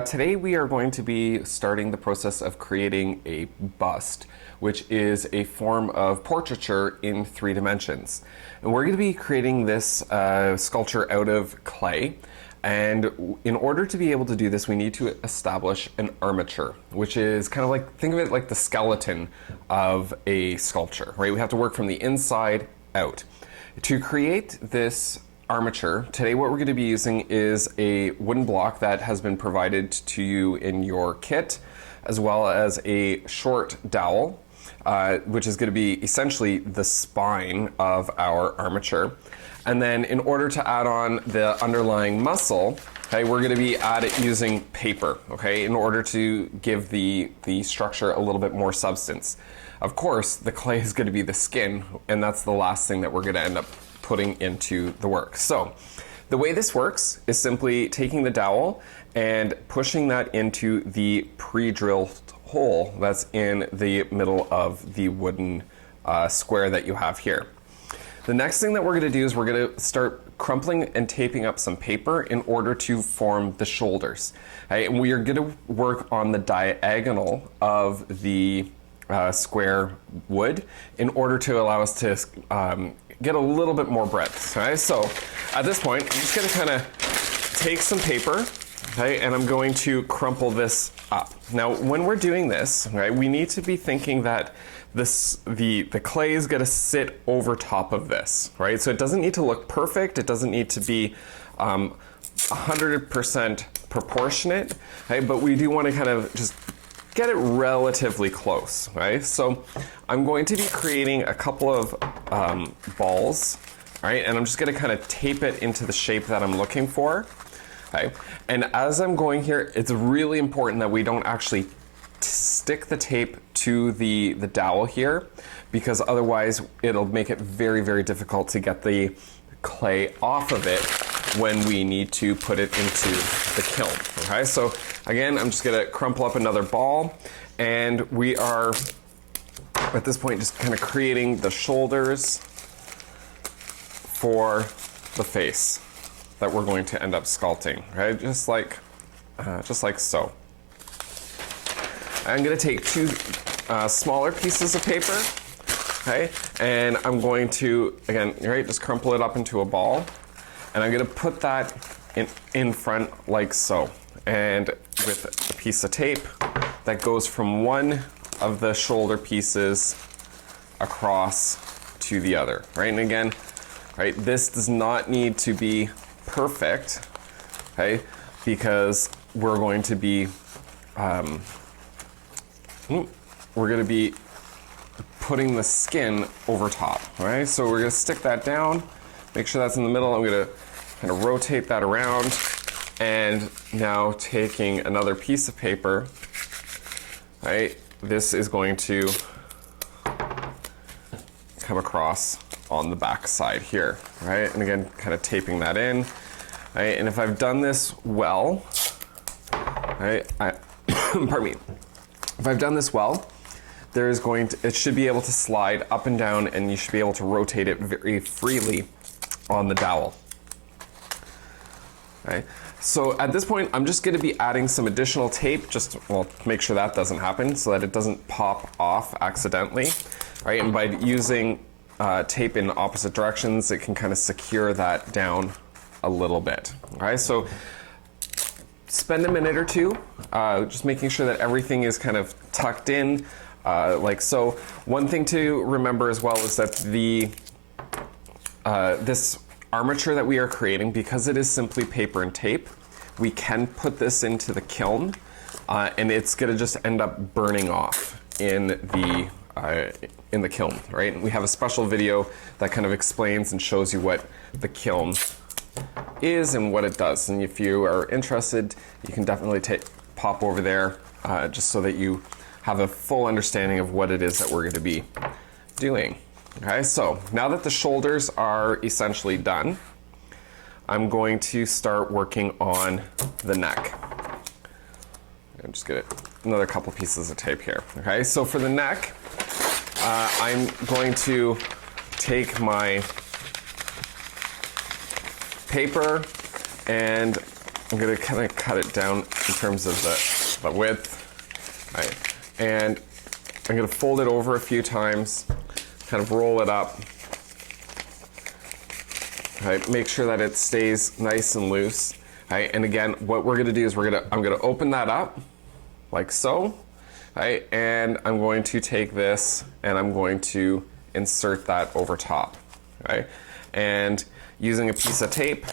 Today we are going to be starting the process of creating a bust, which is a form of portraiture in 3 dimensions. And we're going to be creating this sculpture out of clay. And in order to be able to do this, we need to establish an armature, which is kind of like, think of it like the skeleton of a sculpture, right? We have to work from the inside out. To create this armature, today what we're going to be using is a wooden block that has been provided to you in your kit, as well as a short dowel, which is going to be essentially the spine of our armature. And then in order to add on the underlying muscle, okay, we're going to be using paper, okay, in order to give the structure a little bit more substance. Of course, the clay is going to be the skin, and that's the last thing that we're going to end up putting into the work. So the way this works is simply taking the dowel and pushing that into the pre-drilled hole that's in the middle of the wooden square that you have here. The next thing that we're going to do is we're going to start crumpling and taping up some paper in order to form the shoulders. Okay? And we are going to work on the diagonal of the square wood in order to allow us to get a little bit more breadth. Okay? So at this point, I'm just going to kind of take some paper, okay, and I'm going to crumple this up. Now, when we're doing this, right, we need to be thinking that the clay is going to sit over top of this, right? So it doesn't need to look perfect. It doesn't need to be 100% proportionate, right? But we do want to kind of just get it relatively close, right? So I'm going to be creating a couple of balls, right? And I'm just going to kind of tape it into the shape that I'm looking for, okay? And as I'm going here, it's really important that we don't actually stick the tape to the dowel here, because otherwise it'll make it very, very difficult to get the clay off of it when we need to put it into the kiln. Okay, so again, I'm just gonna crumple up another ball, and we are at this point just kind of creating the shoulders for the face that we're going to end up sculpting, right? Just like so. I'm going to take 2 smaller pieces of paper, okay, and I'm going to, again, right, just crumple it up into a ball, and I'm going to put that in front like so, and with a piece of tape that goes from one of the shoulder pieces across to the other, right? And again, right, this does not need to be perfect, okay, because we're going to be putting the skin over top, all right? So we're gonna stick that down, make sure that's in the middle. I'm gonna kind of rotate that around, and now taking another piece of paper, right? This is going to come across on the back side here, right? And again, kind of taping that in, right? And if I've done this well, right, pardon me, if I've done this well, it should be able to slide up and down, and you should be able to rotate it very freely on the dowel. Okay. So at this point, I'm just going to be adding some additional tape, just well, make sure that doesn't happen so that it doesn't pop off accidentally, right? And by using tape in opposite directions, it can kind of secure that down a little bit. Okay, so spend a minute or two just making sure that everything is kind of tucked in like so. One thing to remember as well is that this armature that we are creating, because it is simply paper and tape, we can put this into the kiln and it's going to just end up burning off in the kiln, right? And we have a special video that kind of explains and shows you what the kiln is and what it does. And if you are interested, you can definitely pop over there just so that you have a full understanding of what it is that we're going to be doing. Okay, so now that the shoulders are essentially done, I'm going to start working on the neck. I'm just going to another couple pieces of tape here. Okay, so for the neck, I'm going to take my paper and I'm gonna kind of cut it down in terms of the width, right? And I'm gonna fold it over a few times, kind of roll it up, right? Make sure that it stays nice and loose, right? And again, what we're gonna do is I'm gonna open that up like so, right? And I'm going to take this and I'm going to insert that over top, right? And using a piece of tape,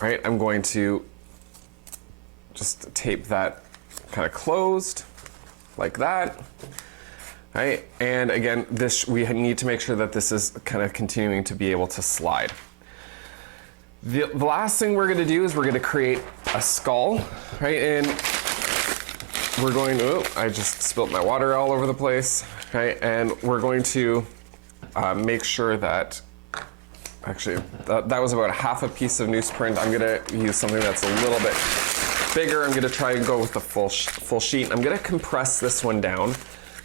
right, I'm going to just tape that kind of closed like that, right? And again, we need to make sure that this is kind of continuing to be able to slide. The last thing we're gonna do is we're gonna create a skull, right? And we're going to, I just spilled my water all over the place, right? And we're going to make sure that, actually, that was about half a piece of newsprint. I'm gonna use something that's a little bit bigger. I'm gonna try and go with the full sheet. I'm gonna compress this one down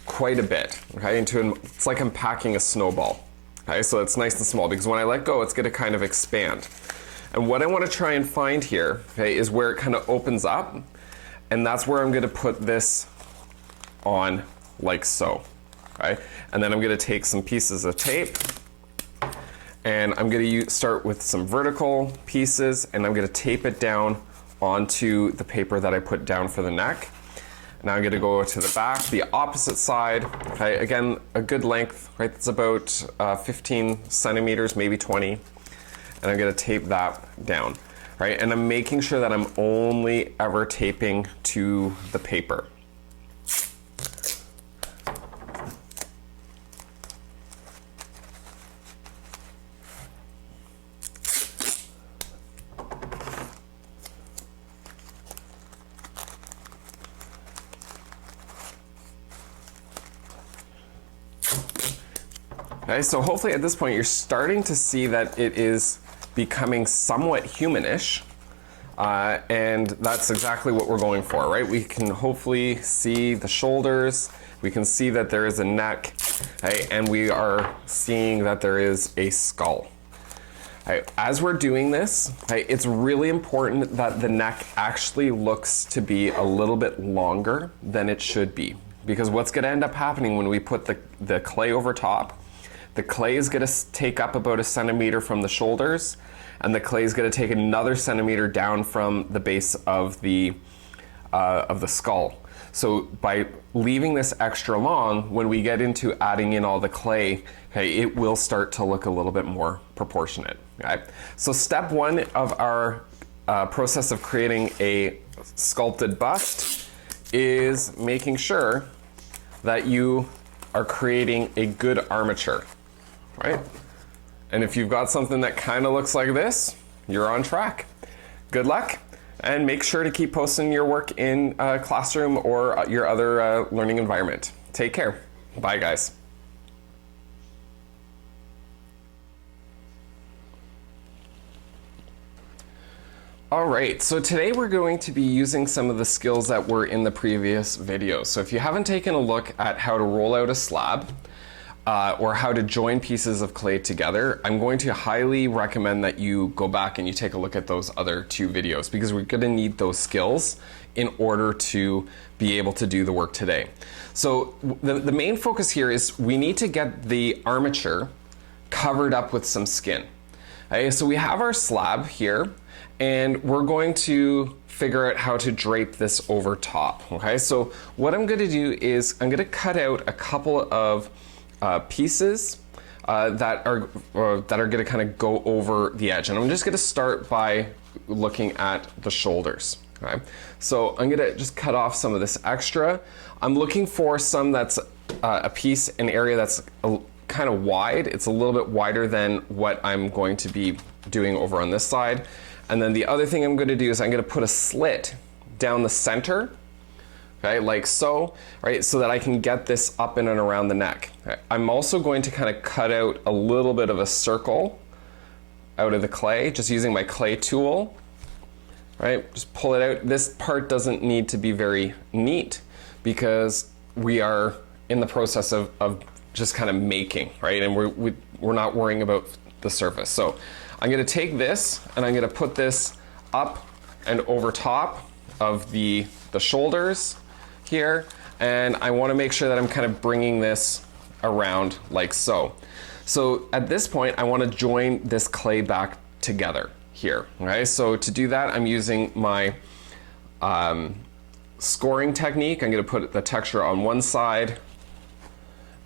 quite a bit, okay? It's like I'm packing a snowball, okay? So it's nice and small because when I let go, it's gonna kind of expand. And what I wanna try and find here, okay, is where it kind of opens up, and that's where I'm gonna put this on like so, okay? And then I'm gonna take some pieces of tape, and I'm gonna start with some vertical pieces, and I'm gonna tape it down onto the paper that I put down for the neck. Now I'm gonna go to the back, the opposite side, okay? Again, a good length, right? It's about 15 centimeters, maybe 20. And I'm gonna tape that down, right? And I'm making sure that I'm only ever taping to the paper. Okay, so hopefully at this point you're starting to see that it is becoming somewhat humanish, and that's exactly what we're going for, right? We can hopefully see the shoulders, we can see that there is a neck, right? And we are seeing that there is a skull. Right? As we're doing this, right, it's really important that the neck actually looks to be a little bit longer than it should be, because what's going to end up happening when we put the clay over top, the clay is going to take up about 1 centimeter from the shoulders, and the clay is going to take another centimeter down from the base of the skull. So by leaving this extra long, when we get into adding in all the clay, okay, it will start to look a little bit more proportionate. Okay? So step one of our process of creating a sculpted bust is making sure that you are creating a good armature. Right? And if you've got something that kind of looks like this, you're on track. Good luck, and make sure to keep posting your work in a classroom or your other learning environment. Take care. Bye, guys. All right, so today we're going to be using some of the skills that were in the previous video. So if you haven't taken a look at how to roll out a slab, or how to join pieces of clay together, I'm going to highly recommend that you go back and you take a look at those other 2 videos, because we're going to need those skills in order to be able to do the work today. So the main focus here is we need to get the armature covered up with some skin. Okay, so we have our slab here, and we're going to figure out how to drape this over top. Okay, so what I'm going to do is I'm going to cut out a couple of pieces that are going to kind of go over the edge, and I'm just going to start by looking at the shoulders. Okay, so I'm going to just cut off some of this extra. I'm looking for some that's an area that's kind of wide. It's a little bit wider than what I'm going to be doing over on this side. And then the other thing I'm going to do is I'm going to put a slit down the center, okay, like so, right, so that I can get this up in and around the neck. Okay. I'm also going to kind of cut out a little bit of a circle out of the clay, just using my clay tool, right, just pull it out. This part doesn't need to be very neat because we are in the process of just kind of making, right, and we're not worrying about the surface. So I'm going to take this and I'm going to put this up and over top of the shoulders here. And I want to make sure that I'm kind of bringing this around like so. So at this point, I want to join this clay back together here. Okay, so to do that, I'm using my scoring technique. I'm going to put the texture on one side,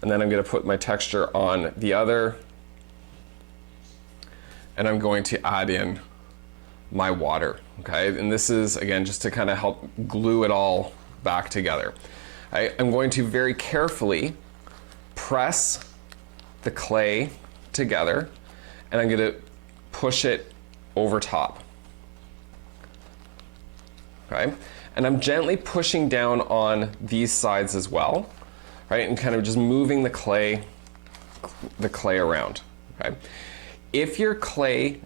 and then I'm going to put my texture on the other, and I'm going to add in my water. Okay, and this is again just to kind of help glue it all back together. I'm going to very carefully press the clay together, and I'm going to push it over top. Okay, and I'm gently pushing down on these sides as well, right, and kind of just moving the clay around. Okay, if your clay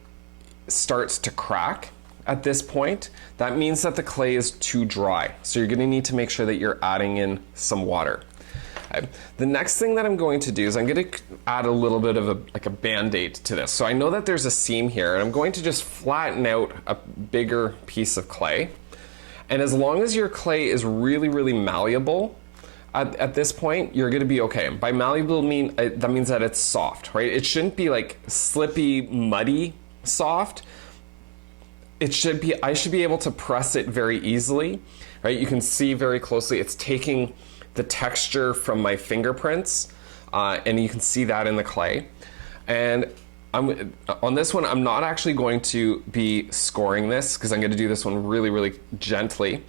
starts to crack at this point, that means that the clay is too dry. So you're going to need to make sure that you're adding in some water. Okay. The next thing that I'm going to do is I'm going to add a little bit of a Band-Aid to this. So I know that there's a seam here, and I'm going to just flatten out a bigger piece of clay. And as long as your clay is really, really malleable, at this point, you're going to be okay. By malleable, that means that it's soft, right? It shouldn't be like slippy, muddy soft. I should be able to press it very easily, right? You can see very closely it's taking the texture from my fingerprints, and you can see that in the clay. And on this one, I'm not actually going to be scoring this because I'm going to do this one really, really gently.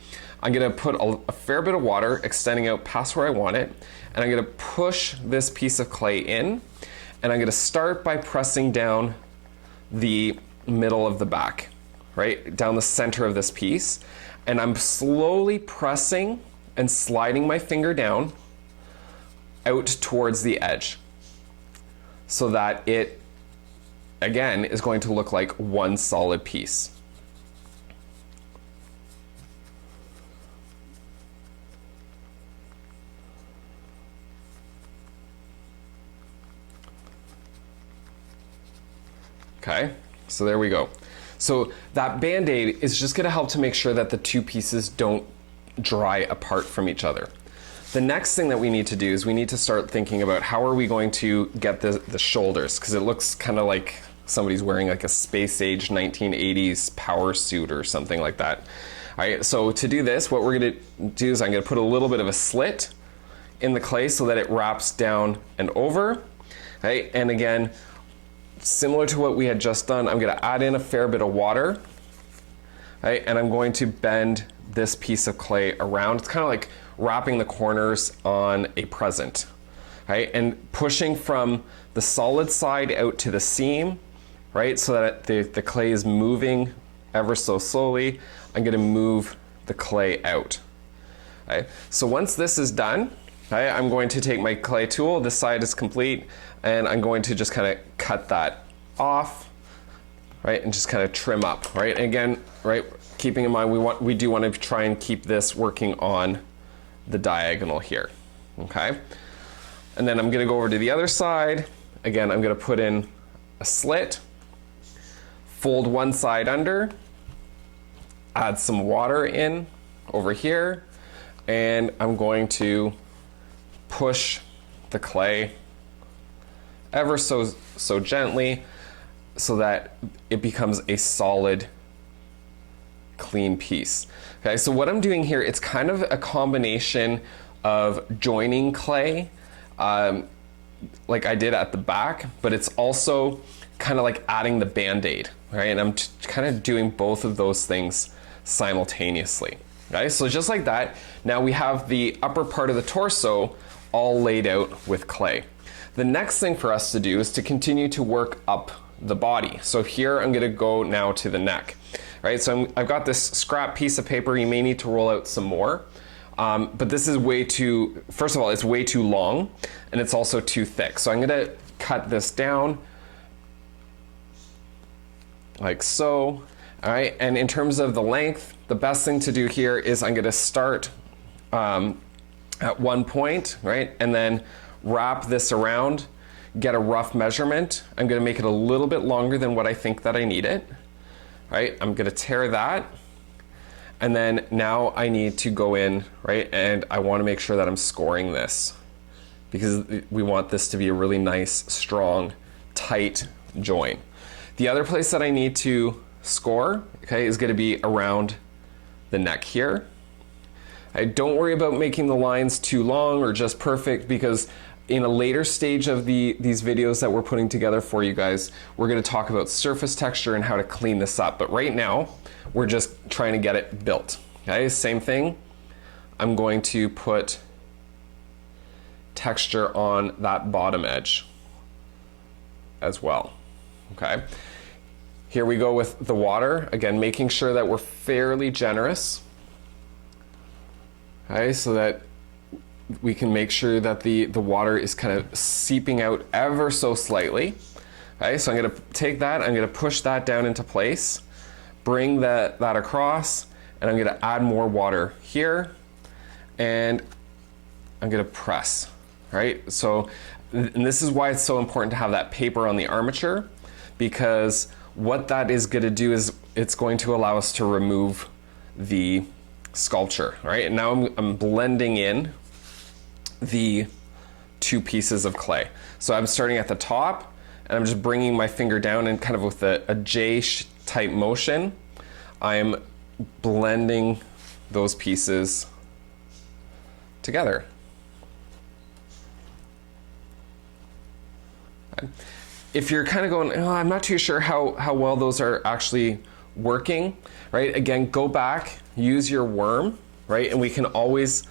I'm going to put a fair bit of water extending out past where I want it, and I'm going to push this piece of clay in, and I'm going to start by pressing down the middle of the back, right, down the center of this piece, and I'm slowly pressing and sliding my finger down out towards the edge so that it, again, is going to look like one solid piece. Okay, so there we go. So that Band-Aid is just going to help to make sure that the two pieces don't dry apart from each other. The next thing that we need to do is we need to start thinking about how are we going to get the shoulders, because it looks kind of like somebody's wearing like a space age 1980s power suit or something like that. All right, so to do this, what we're going to do is I'm going to put a little bit of a slit in the clay so that it wraps down and over. Okay, and again, similar to what we had just done, I'm going to add in a fair bit of water, right? And I'm going to bend this piece of clay around. It's kind of like wrapping the corners on a present, right? And pushing from the solid side out to the seam, right? So that the clay is moving ever so slowly. I'm going to move the clay out. Right? So once this is done, right, I'm going to take my clay tool. This side is complete. And I'm going to just kind of cut that off, right, and just kind of trim up, right? And again, right, keeping in mind we do want to try and keep this working on the diagonal here, okay? And then I'm going to go over to the other side. Again, I'm going to put in a slit, fold one side under, add some water in over here, and I'm going to push the clay ever so gently so that it becomes a solid, clean piece. Okay, so what I'm doing here, it's kind of a combination of joining clay like I did at the back, but it's also kind of like adding the Band-Aid, right? And I'm kind of doing both of those things simultaneously. Okay, so just like that, now we have the upper part of the torso all laid out with clay. The next thing for us to do is to continue to work up the body. So here I'm going to go now to the neck. Right, so I've got this scrap piece of paper. You may need to roll out some more, but this is way too, first of all, it's way too long, and it's also too thick. So I'm going to cut this down like so. All right, and in terms of the length, the best thing to do here is I'm going to start at one point, right, and then wrap this around, get a rough measurement. I'm going to make it a little bit longer than what I think that I need it. right? I'm gonna tear that. And then now I need to go in, right? And I wanna make sure that I'm scoring this because we want this to be a really nice, strong, tight join. The other place that I need to score, okay, is gonna be around the neck here. Don't worry about making the lines too long or just perfect, because in a later stage of these videos that we're putting together for you guys, we're gonna talk about surface texture and how to clean this up. But right now, we're just trying to get it built, okay? Same thing, I'm going to put texture on that bottom edge as well, okay? Here we go with the water. Again, making sure that we're fairly generous, okay, so that we can make sure that the water is kind of seeping out ever so slightly. Okay, so I'm gonna take that, I'm gonna push that down into place, bring that across, and I'm gonna add more water here, and I'm gonna press, right? So, and this is why it's so important to have that paper on the armature, because what that is gonna do is it's going to allow us to remove the sculpture, right? And now I'm blending in the two pieces of clay. So I'm starting at the top and I'm just bringing my finger down and kind of with a J type motion, I'm blending those pieces together. If you're kind of going, oh, I'm not too sure how well those are actually working, right? Again, go back, use your worm, right? And we can always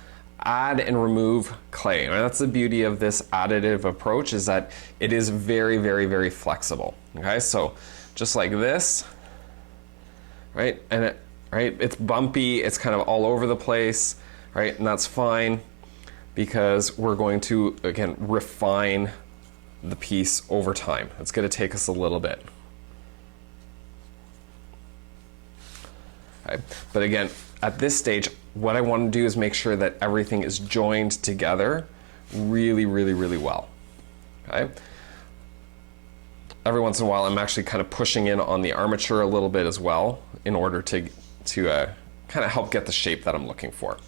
add and remove clay. And that's the beauty of this additive approach, is that it is very, very, very flexible. Okay, so just like this, right? And it's bumpy, it's kind of all over the place, right? And that's fine, because we're going to, again, refine the piece over time. It's going to take us a little bit. Okay. But again, at this stage, what I want to do is make sure that everything is joined together really, really, really well. Okay. Every once in a while, I'm actually kind of pushing in on the armature a little bit as well in order to kind of help get the shape that I'm looking for.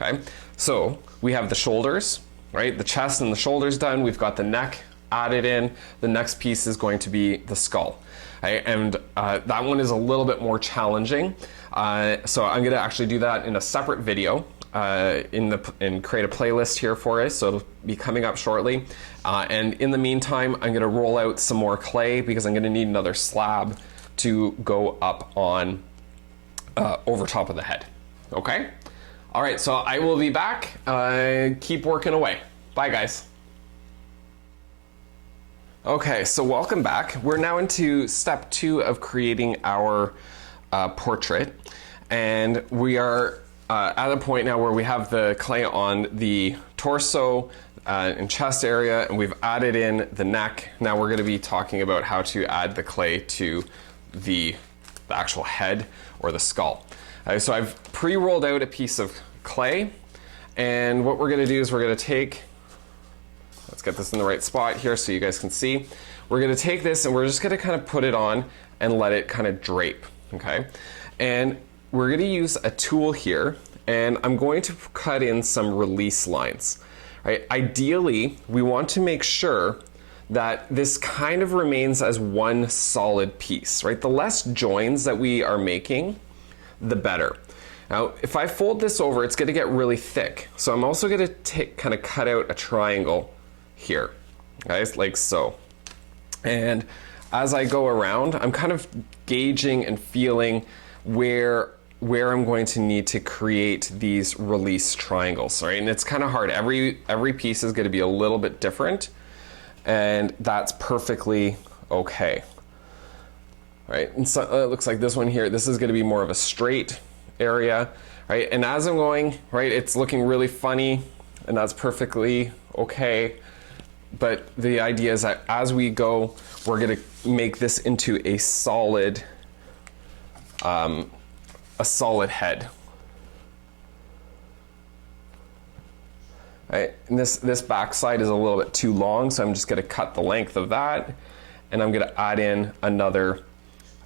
Okay. So we have the shoulders, right? The chest and the shoulders done. We've got the neck added in. The next piece is going to be the skull. Okay? And that one is a little bit more challenging. So I'm going to actually do that in a separate video and create a playlist here for us. So it'll be coming up shortly. And in the meantime, I'm going to roll out some more clay because I'm going to need another slab to go up on over top of the head. Okay? All right, so I will be back. Keep working away. Bye, guys. Okay, so welcome back. We're now into step 2 of creating our portrait, and we are at a point now where we have the clay on the torso and chest area, and we've added in the neck. Now we're going to be talking about how to add the clay to the actual head or the skull. So I've pre-rolled out a piece of clay, and what we're going to do is we're going to take, let's get this in the right spot here so you guys can see. We're going to take this and we're just going to kind of put it on and let it kind of drape, okay? And we're going to use a tool here, and I'm going to cut in some release lines, right? Ideally, we want to make sure that this kind of remains as one solid piece, right? The less joins that we are making, the better. Now, if I fold this over, it's going to get really thick. So I'm also going to kind of cut out a triangle here, guys, like so. And as I go around, I'm kind of gauging and feeling where I'm going to need to create these release triangles, right? And it's kind of hard. Every piece is going to be a little bit different, and that's perfectly okay, right? And so it looks like this one here, this is going to be more of a straight area, right? And as I'm going, right, it's looking really funny, and that's perfectly okay. But the idea is that as we go, we're going to make this into a solid head. Right? And this back side is a little bit too long, so I'm just going to cut the length of that, and I'm going to add in another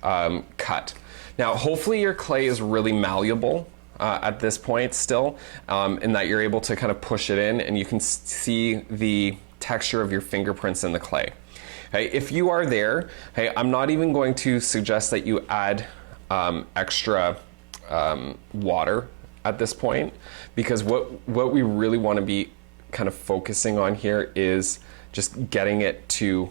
cut. Now, hopefully your clay is really malleable at this point still, and that you're able to kind of push it in and you can see the texture of your fingerprints in the clay. Okay, if you are there, hey, I'm not even going to suggest that you add extra water at this point, because what we really want to be kind of focusing on here is just getting it to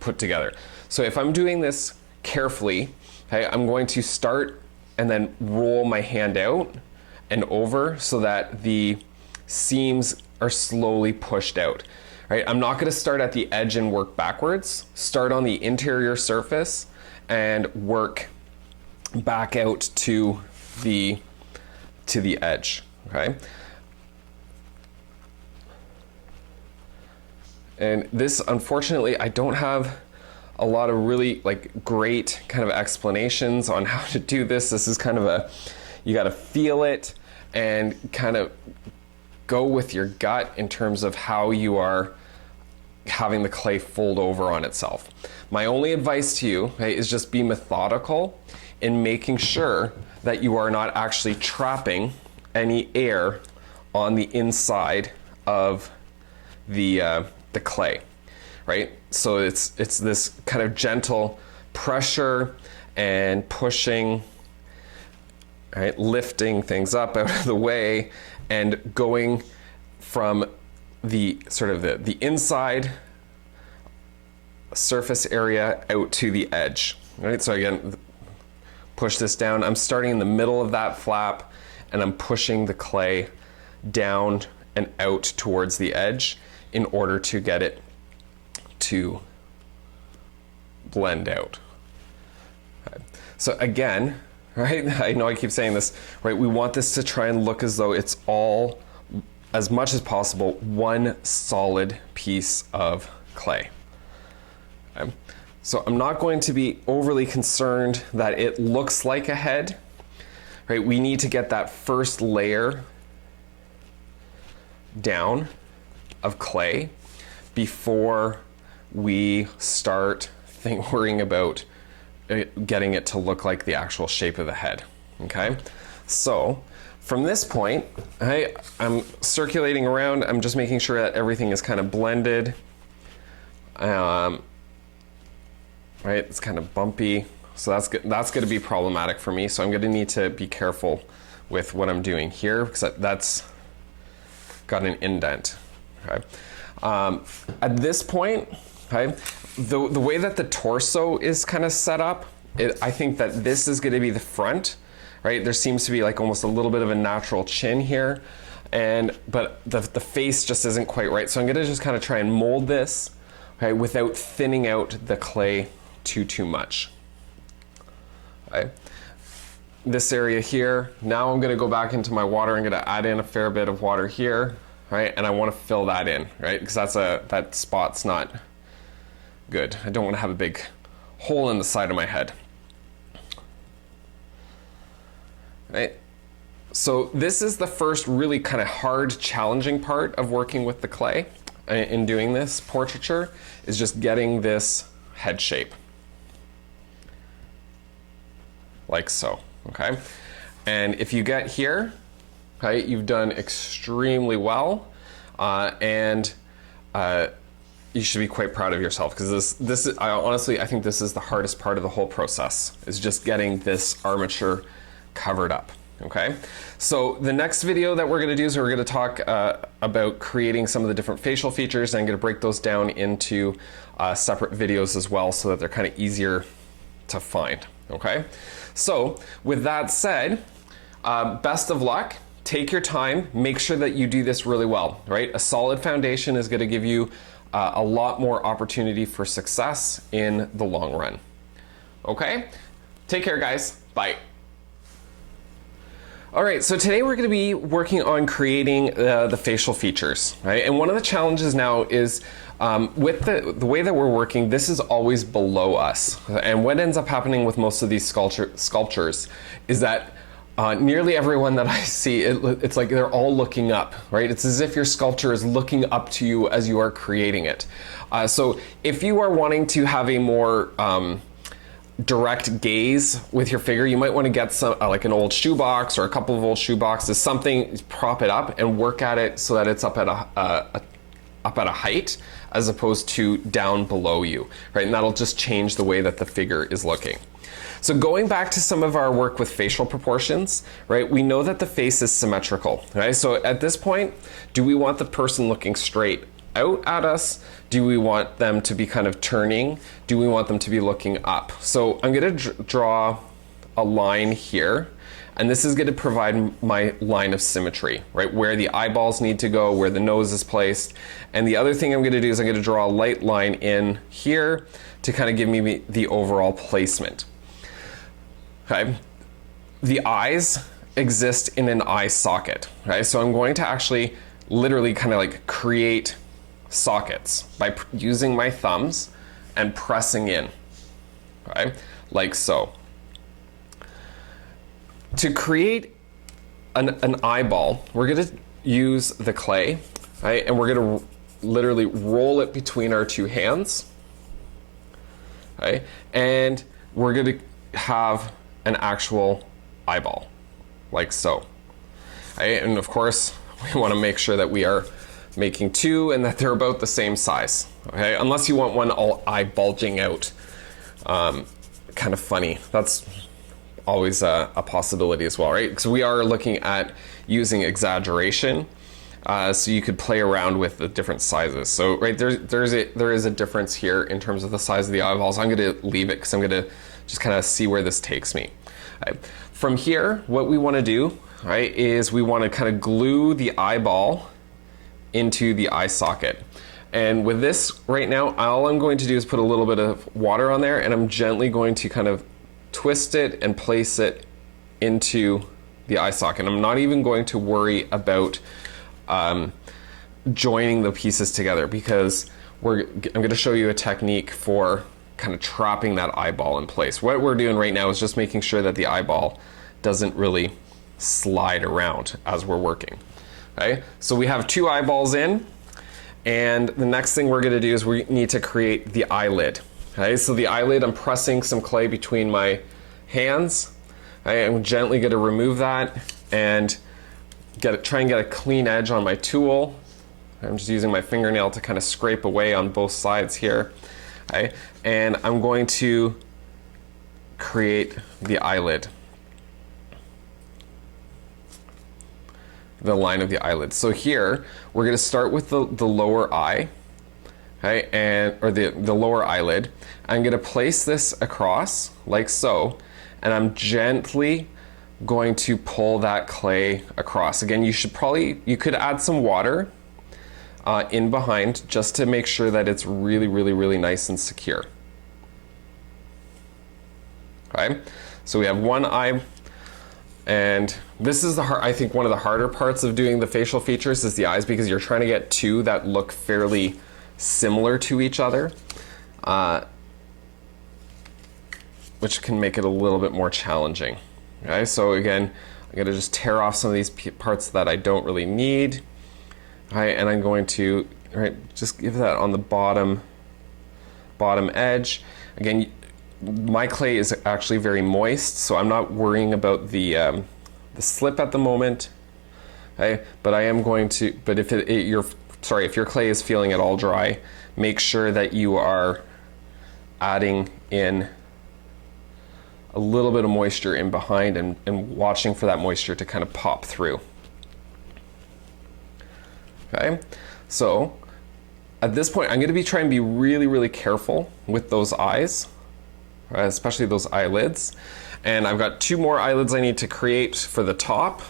put together. So if I'm doing this carefully, okay, I'm going to start and then roll my hand out and over so that the seams are slowly pushed out. Right? I'm not going to start at the edge and work backwards. Start on the interior surface and work back out to the edge. Okay? And this, unfortunately, I don't have a lot of really great kind of explanations on how to do this. This is kind of you got to feel it and kind of go with your gut in terms of how you are having the clay fold over on itself. My only advice to you, okay, is just be methodical in making sure that you are not actually trapping any air on the inside of the clay, right? So it's this kind of gentle pressure and pushing, right, lifting things up out of the way and going from the sort of the inside surface area out to the edge, right? So again, push this down. I'm starting in the middle of that flap and I'm pushing the clay down and out towards the edge in order to get it to blend out. Okay. So again, right, I know I keep saying this, right, we want this to try and look as though it's all, as much as possible, one solid piece of clay. Okay. So I'm not going to be overly concerned that it looks like a head, right? We need to get that first layer down of clay before we start worrying about getting it to look like the actual shape of the head, okay? So from this point, I'm circulating around. I'm just making sure that everything is kind of blended. Right, it's kind of bumpy. So that's going to be problematic for me. So I'm going to need to be careful with what I'm doing here because that's got an indent. Okay. At this point, okay, the way that the torso is kind of set up, I think that this is going to be the front. Right, there seems to be like almost a little bit of a natural chin here, but the face just isn't quite right. So I'm going to just kind of try and mold this, okay, without thinning out the clay too much. Okay. This area here, now I'm going to go back into my water. I'm going to add in a fair bit of water here, right, and I want to fill that in, right, because that spot's not good. I don't want to have a big hole in the side of my head. Right. So this is the first really kind of hard, challenging part of working with the clay in doing this portraiture, is just getting this head shape. Like so, okay? And if you get here, okay, you've done extremely well, and you should be quite proud of yourself, because this is, I think this is the hardest part of the whole process, is just getting this armature covered up. Okay, so the next video that we're going to do is we're going to talk about creating some of the different facial features, and I'm going to break those down into separate videos as well, so that they're kind of easier to find. Okay, so with that said, best of luck. Take your time. Make sure that you do this really well. Right, a solid foundation is going to give you a lot more opportunity for success in the long run. Okay, take care, guys. Bye. All right, so today we're going to be working on creating the facial features, right? And one of the challenges now is with the way that we're working, this is always below us. And what ends up happening with most of these sculptures is that nearly everyone that I see, it's like they're all looking up, right? It's as if your sculpture is looking up to you as you are creating it. So if you are wanting to have a more direct gaze with your figure, you might want to get some like an old shoebox or a couple of old shoe boxes, something, prop it up and work at it so that it's up at a height as opposed to down below you, right? And that'll just change the way that the figure is looking. So going back to some of our work with facial proportions, right? We know that the face is symmetrical, right? So at this point, do we want the person looking straight out at us? Do we want them to be kind of turning? Do we want them to be looking up? So I'm going to draw a line here, and this is going to provide my line of symmetry, right? Where the eyeballs need to go, where the nose is placed. And the other thing I'm going to do is I'm going to draw a light line in here to kind of give me the overall placement. Okay. The eyes exist in an eye socket, right? So I'm going to actually literally kind of like create sockets by using my thumbs and pressing in, right? Like so. To create an eyeball, we're going to use the clay, right? And we're going to literally roll it between our two hands, right? And we're going to have an actual eyeball, like so. Right? And of course, we want to make sure that we are making two and that they're about the same size, okay? Unless you want one all eye bulging out, kind of funny. That's always a possibility as well, right? Because we are looking at using exaggeration, so you could play around with the different sizes. So right there is a difference here in terms of the size of the eyeballs. I'm going to leave it because I'm going to just kind of see where this takes me. Right. From here, what we want to do, right, is we want to kind of glue the eyeball into the eye socket. And with this right now, all I'm going to do is put a little bit of water on there, and I'm gently going to kind of twist it and place it into the eye socket. I'm not even going to worry about joining the pieces together, because I'm going to show you a technique for kind of trapping that eyeball in place. What we're doing right now is just making sure that the eyeball doesn't really slide around as we're working. Okay, so we have two eyeballs in, and the next thing we're going to do is we need to create the eyelid. Okay, so the eyelid, I'm pressing some clay between my hands. Okay, I'm gently going to remove that and try and get a clean edge on my tool. I'm just using my fingernail to kind of scrape away on both sides here. Okay, and I'm going to create the eyelid, the line of the eyelid. So here we're going to start with the lower eye, okay, or the lower eyelid. I'm going to place this across like so, and I'm gently going to pull that clay across. Again, you could add some water in behind just to make sure that it's really, really, really nice and secure. Okay, so we have one eye, and this is I think one of the harder parts of doing the facial features is the eyes, because you're trying to get two that look fairly similar to each other, which can make it a little bit more challenging. Okay, so again, I'm going to just tear off some of these parts that I don't really need. Right, and I'm going to just give that on the bottom edge. Again, my clay is actually very moist, so I'm not worrying about the slip at the moment. Okay, but I am going to. But if if your clay is feeling at all dry, make sure that you are adding in a little bit of moisture in behind and watching for that moisture to kind of pop through. Okay, so at this point, I'm going to be trying to be really, really careful with those eyes, right, especially those eyelids. And I've got two more eyelids I need to create for the top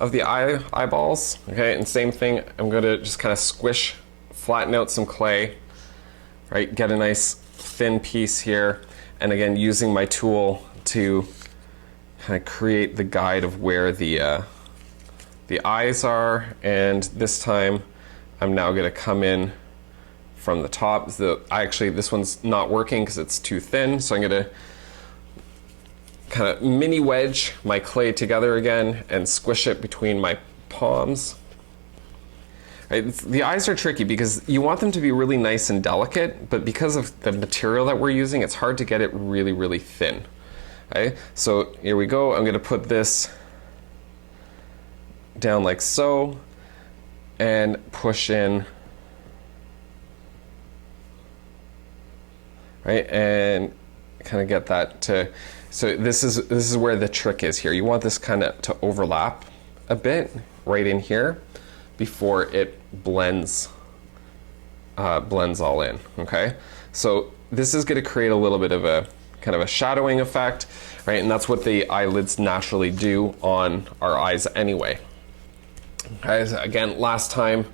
of the eyeballs. Okay, and same thing, I'm going to just kind of flatten out some clay, right, get a nice thin piece here, and again, using my tool to kind of create the guide of where the eyes are. And this time I'm now going to come in from the top. Actually, this one's not working because it's too thin, so I'm going to kind of mini wedge my clay together again and squish it between my palms. Right? The eyes are tricky because you want them to be really nice and delicate, but because of the material that we're using, it's hard to get it really, really thin. Okay? So here we go. I'm going to put this down like so and push in, right? And kind of get that to, so this is where the trick is here. You want this kind of to overlap a bit right in here before it blends all in, okay? So this is going to create a little bit of a kind of a shadowing effect, right? And that's what the eyelids naturally do on our eyes anyway. Okay, so again, last time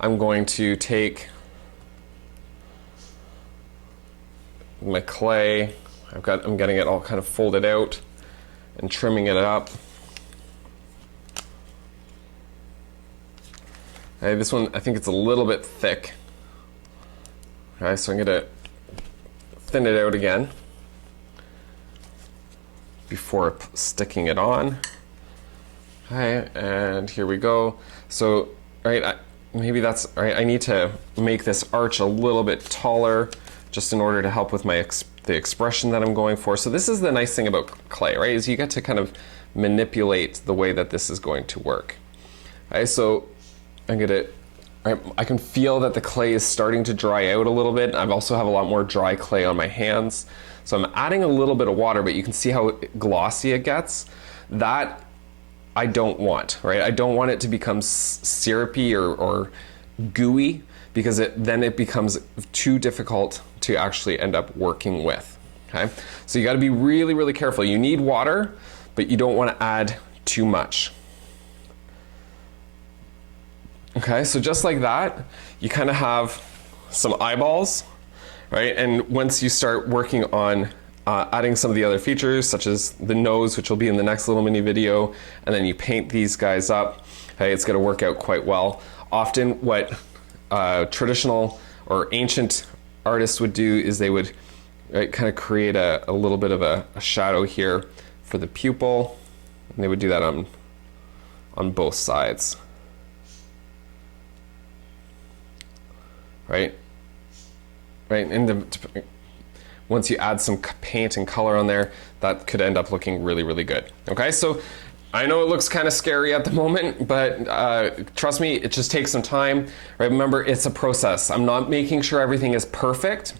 I'm going to take my clay. I'm getting it all kind of folded out and trimming it up. Okay, this one, I think it's a little bit thick. Okay, so I'm going to thin it out again before sticking it on. Okay, and here we go. So, right, maybe that's, right, I need to make this arch a little bit taller just in order to help with my the expression that I'm going for. So this is the nice thing about clay, right, is you get to kind of manipulate the way that this is going to work. Okay, so I can feel that the clay is starting to dry out a little bit. I also have a lot more dry clay on my hands. So I'm adding a little bit of water, but you can see how glossy it gets. That I don't want, right? I don't want it to become syrupy or gooey, because then it becomes too difficult to actually end up working with, okay? So you gotta be really, really careful. You need water, but you don't wanna add too much. Okay, so just like that, you kind of have some eyeballs, right? And once you start working on adding some of the other features, such as the nose, which will be in the next little mini video, and then you paint these guys up, okay, it's going to work out quite well. Often what traditional or ancient artists would do is they would, right, kind of create a little bit of a shadow here for the pupil, and they would do that on both sides. Right, and once you add some paint and color on there, that could end up looking really, really good. Okay, so I know it looks kind of scary at the moment, but trust me, it just takes some time. Right? Remember, it's a process. I'm not making sure everything is perfect.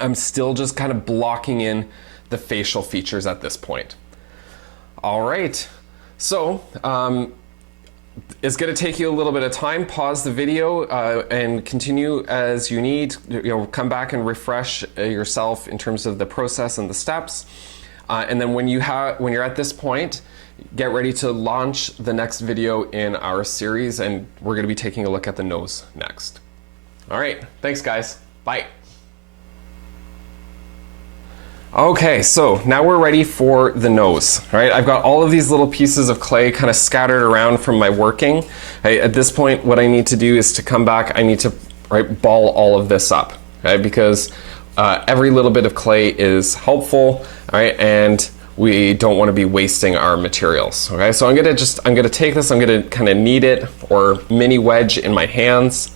I'm still just kind of blocking in the facial features at this point. All right, so it's going to take you a little bit of time. Pause the video and continue as you need. Come back and refresh yourself in terms of the process and the steps. And then when you're at this point, get ready to launch the next video in our series, and we're going to be taking a look at the nose next. All right, thanks guys. Bye. Okay, so now we're ready for the nose, right? I've got all of these little pieces of clay kind of scattered around from my working. Right? At this point, what I need to do is to come back, I need to ball all of this up, right? Because every little bit of clay is helpful, right? And we don't want to be wasting our materials, okay? So I'm gonna take this, I'm gonna kind of knead it or mini wedge in my hands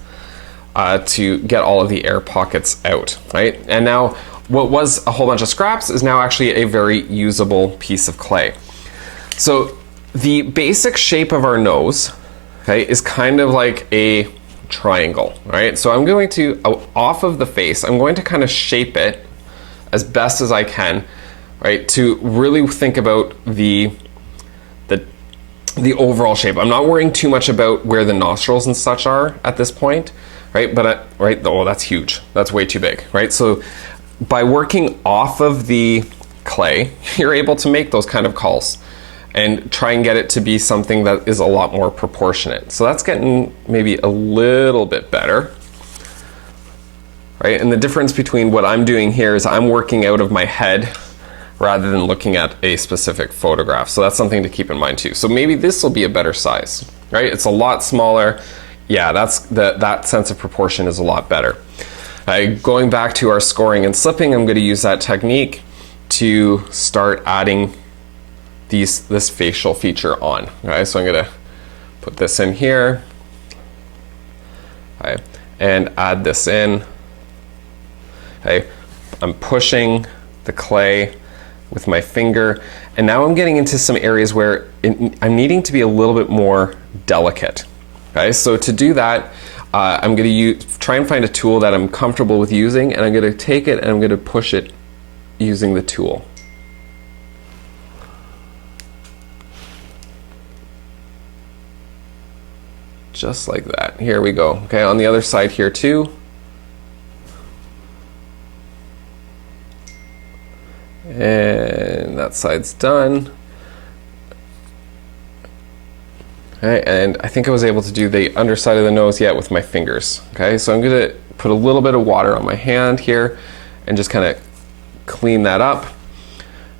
to get all of the air pockets out, right? And now, what was a whole bunch of scraps is now actually a very usable piece of clay. So the basic shape of our nose, okay, is kind of like a triangle, right? So I'm going to, off of the face, I'm going to kind of shape it as best as I can, right, to really think about the overall shape. I'm not worrying too much about where the nostrils and such are at this point, right? But oh, that's huge. That's way too big, right? So by working off of the clay, you're able to make those kind of calls and try and get it to be something that is a lot more proportionate. So that's getting maybe a little bit better, right? And the difference between what I'm doing here is I'm working out of my head rather than looking at a specific photograph. So that's something to keep in mind too. So maybe this will be a better size, right? It's a lot smaller. Yeah, that sense of proportion is a lot better. Going back to our scoring and slipping, I'm going to use that technique to start adding this facial feature on. Okay, so I'm going to put this in here. Okay, and add this in. Okay, I'm pushing the clay with my finger, and now I'm getting into some areas where I'm needing to be a little bit more delicate. Okay, so to do that, I'm going to try and find a tool that I'm comfortable with using, and I'm going to take it and I'm going to push it using the tool. Just like that. Here we go. Okay, on the other side here too. And that side's done. Okay, and I think I was able to do the underside of the nose yet with my fingers. Okay, so I'm going to put a little bit of water on my hand here and just kind of clean that up.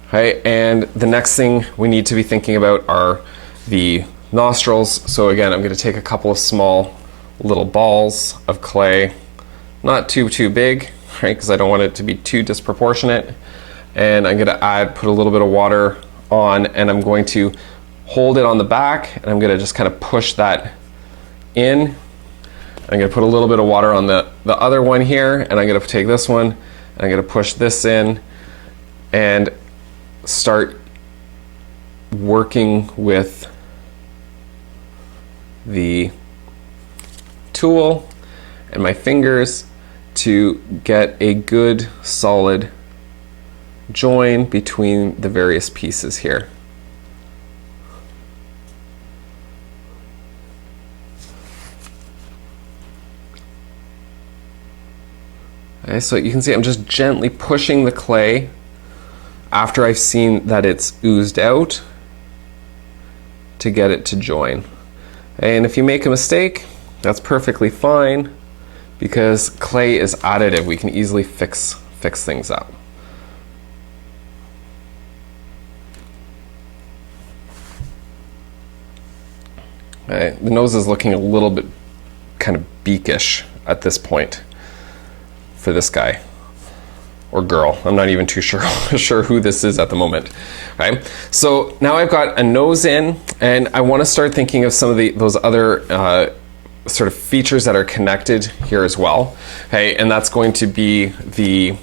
Okay, and the next thing we need to be thinking about are the nostrils. So again, I'm going to take a couple of small little balls of clay, not too big, right, because I don't want it to be too disproportionate. And I'm going to put a little bit of water on, and I'm going to hold it on the back, and I'm going to just kind of push that in. I'm going to put a little bit of water on the other one here, and I'm going to take this one, and I'm going to push this in and start working with the tool and my fingers to get a good solid join between the various pieces here. Okay, so you can see I'm just gently pushing the clay after I've seen that it's oozed out to get it to join. And if you make a mistake, that's perfectly fine, because clay is additive. We can easily fix things up. Right, the nose is looking a little bit kind of beakish at this point for this guy or girl. I'm not even too sure who this is at the moment. Okay, so now I've got a nose in, and I want to start thinking of some of those other sort of features that are connected here as well. Okay, and that's going to be the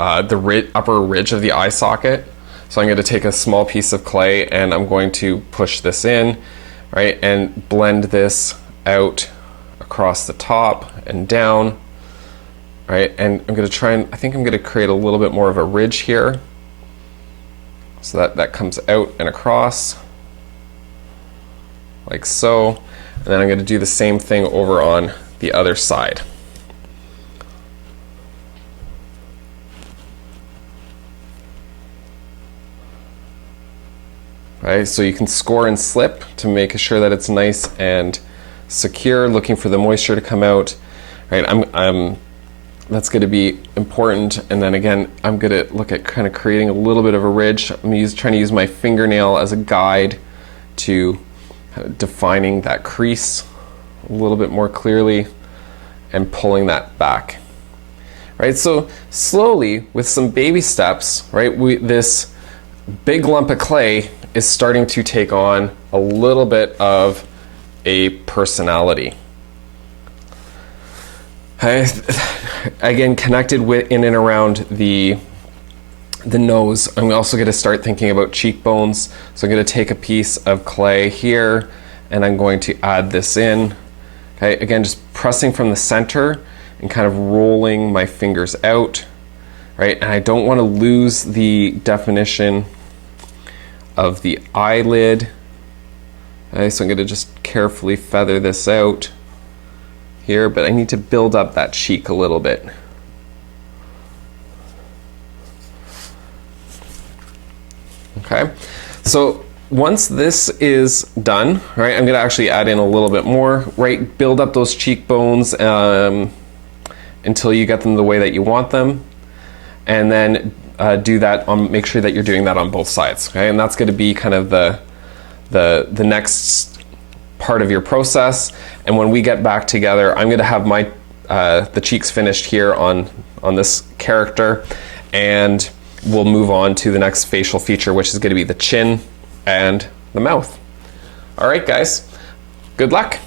upper ridge of the eye socket. So I'm going to take a small piece of clay and I'm going to push this in. Right, and blend this out across the top and down. Right, and I'm going to try and, I think I'm going to create a little bit more of a ridge here, so that comes out and across, like so. And then I'm going to do the same thing over on the other side. Right, so you can score and slip to make sure that it's nice and secure, looking for the moisture to come out. Right, that's going to be important. And then again, I'm going to look at kind of creating a little bit of a ridge. I'm trying to use my fingernail as a guide to defining that crease a little bit more clearly and pulling that back. Right, so slowly, with some baby steps, right, this big lump of clay is starting to take on a little bit of a personality. Again, connected with in and around the nose, I'm also going to start thinking about cheekbones. So I'm going to take a piece of clay here, and I'm going to add this in. Okay, again, just pressing from the center and kind of rolling my fingers out. Right, and I don't want to lose the definition of the eyelid. Okay, so I'm going to just carefully feather this out here, but I need to build up that cheek a little bit. Okay, so once this is done, right, I'm going to actually add in a little bit more, right, build up those cheekbones until you get them the way that you want them, and then do that make sure that you're doing that on both sides. Okay, and that's going to be kind of the next part of your process. And when we get back together, I'm going to have my the cheeks finished here on this character, and we'll move on to the next facial feature, which is going to be the chin and the mouth. All right, guys, good luck.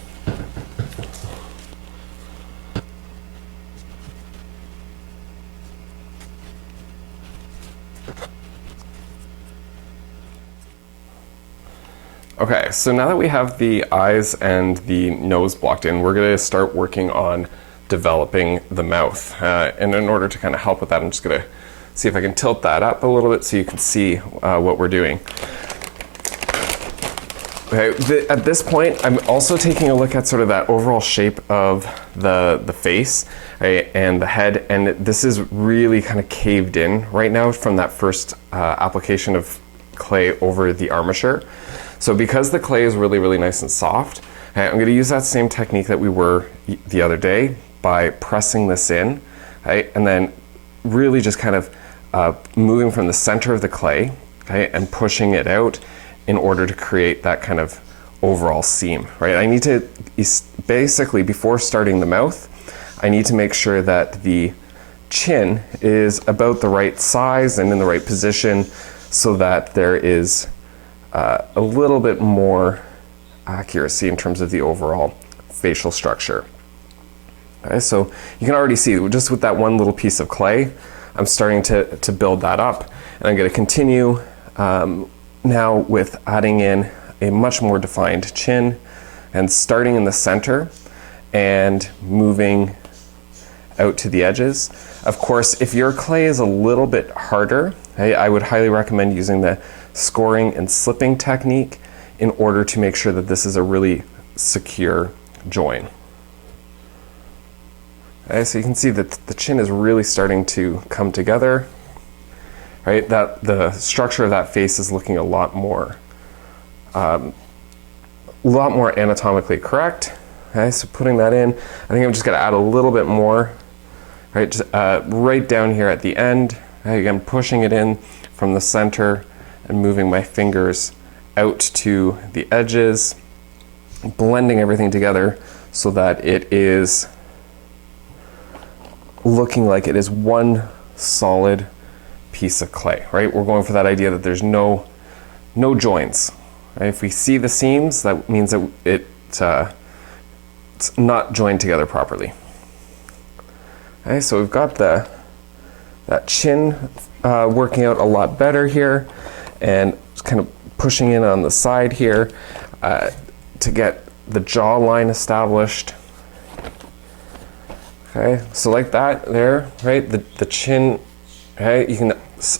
Okay, so now that we have the eyes and the nose blocked in, we're going to start working on developing the mouth. And in order to kind of help with that, I'm just going to see if I can tilt that up a little bit so you can see what we're doing. Okay, at this point, I'm also taking a look at sort of that overall shape of the face, right, and the head, and this is really kind of caved in right now from that first application of clay over the armature. So because the clay is really, really nice and soft, okay, I'm going to use that same technique that we were the other day by pressing this in, right, and then really just kind of moving from the center of the clay, okay, and pushing it out in order to create that kind of overall seam, right? I need to, basically, before starting the mouth, I need to make sure that the chin is about the right size and in the right position so that there is a little bit more accuracy in terms of the overall facial structure. Okay, so you can already see, just with that one little piece of clay, I'm starting to build that up, and I'm going to continue now with adding in a much more defined chin and starting in the center and moving out to the edges. Of course, if your clay is a little bit harder, I would highly recommend using the scoring and slipping technique in order to make sure that this is a really secure join. Okay, so you can see that the chin is really starting to come together. Right, that the structure of that face is looking a lot more anatomically correct. Okay, so putting that in, I think I'm just going to add a little bit more, right, just, right down here at the end. Okay, again, pushing it in from the center and moving my fingers out to the edges, blending everything together so that it is looking like it is one solid piece of clay, right? We're going for that idea that there's no joints. Right? If we see the seams, that means that it's not joined together properly. Okay, so we've got that chin working out a lot better here, and just kind of pushing in on the side here to get the jawline established. Okay, so like that there, right? The chin. Okay, you can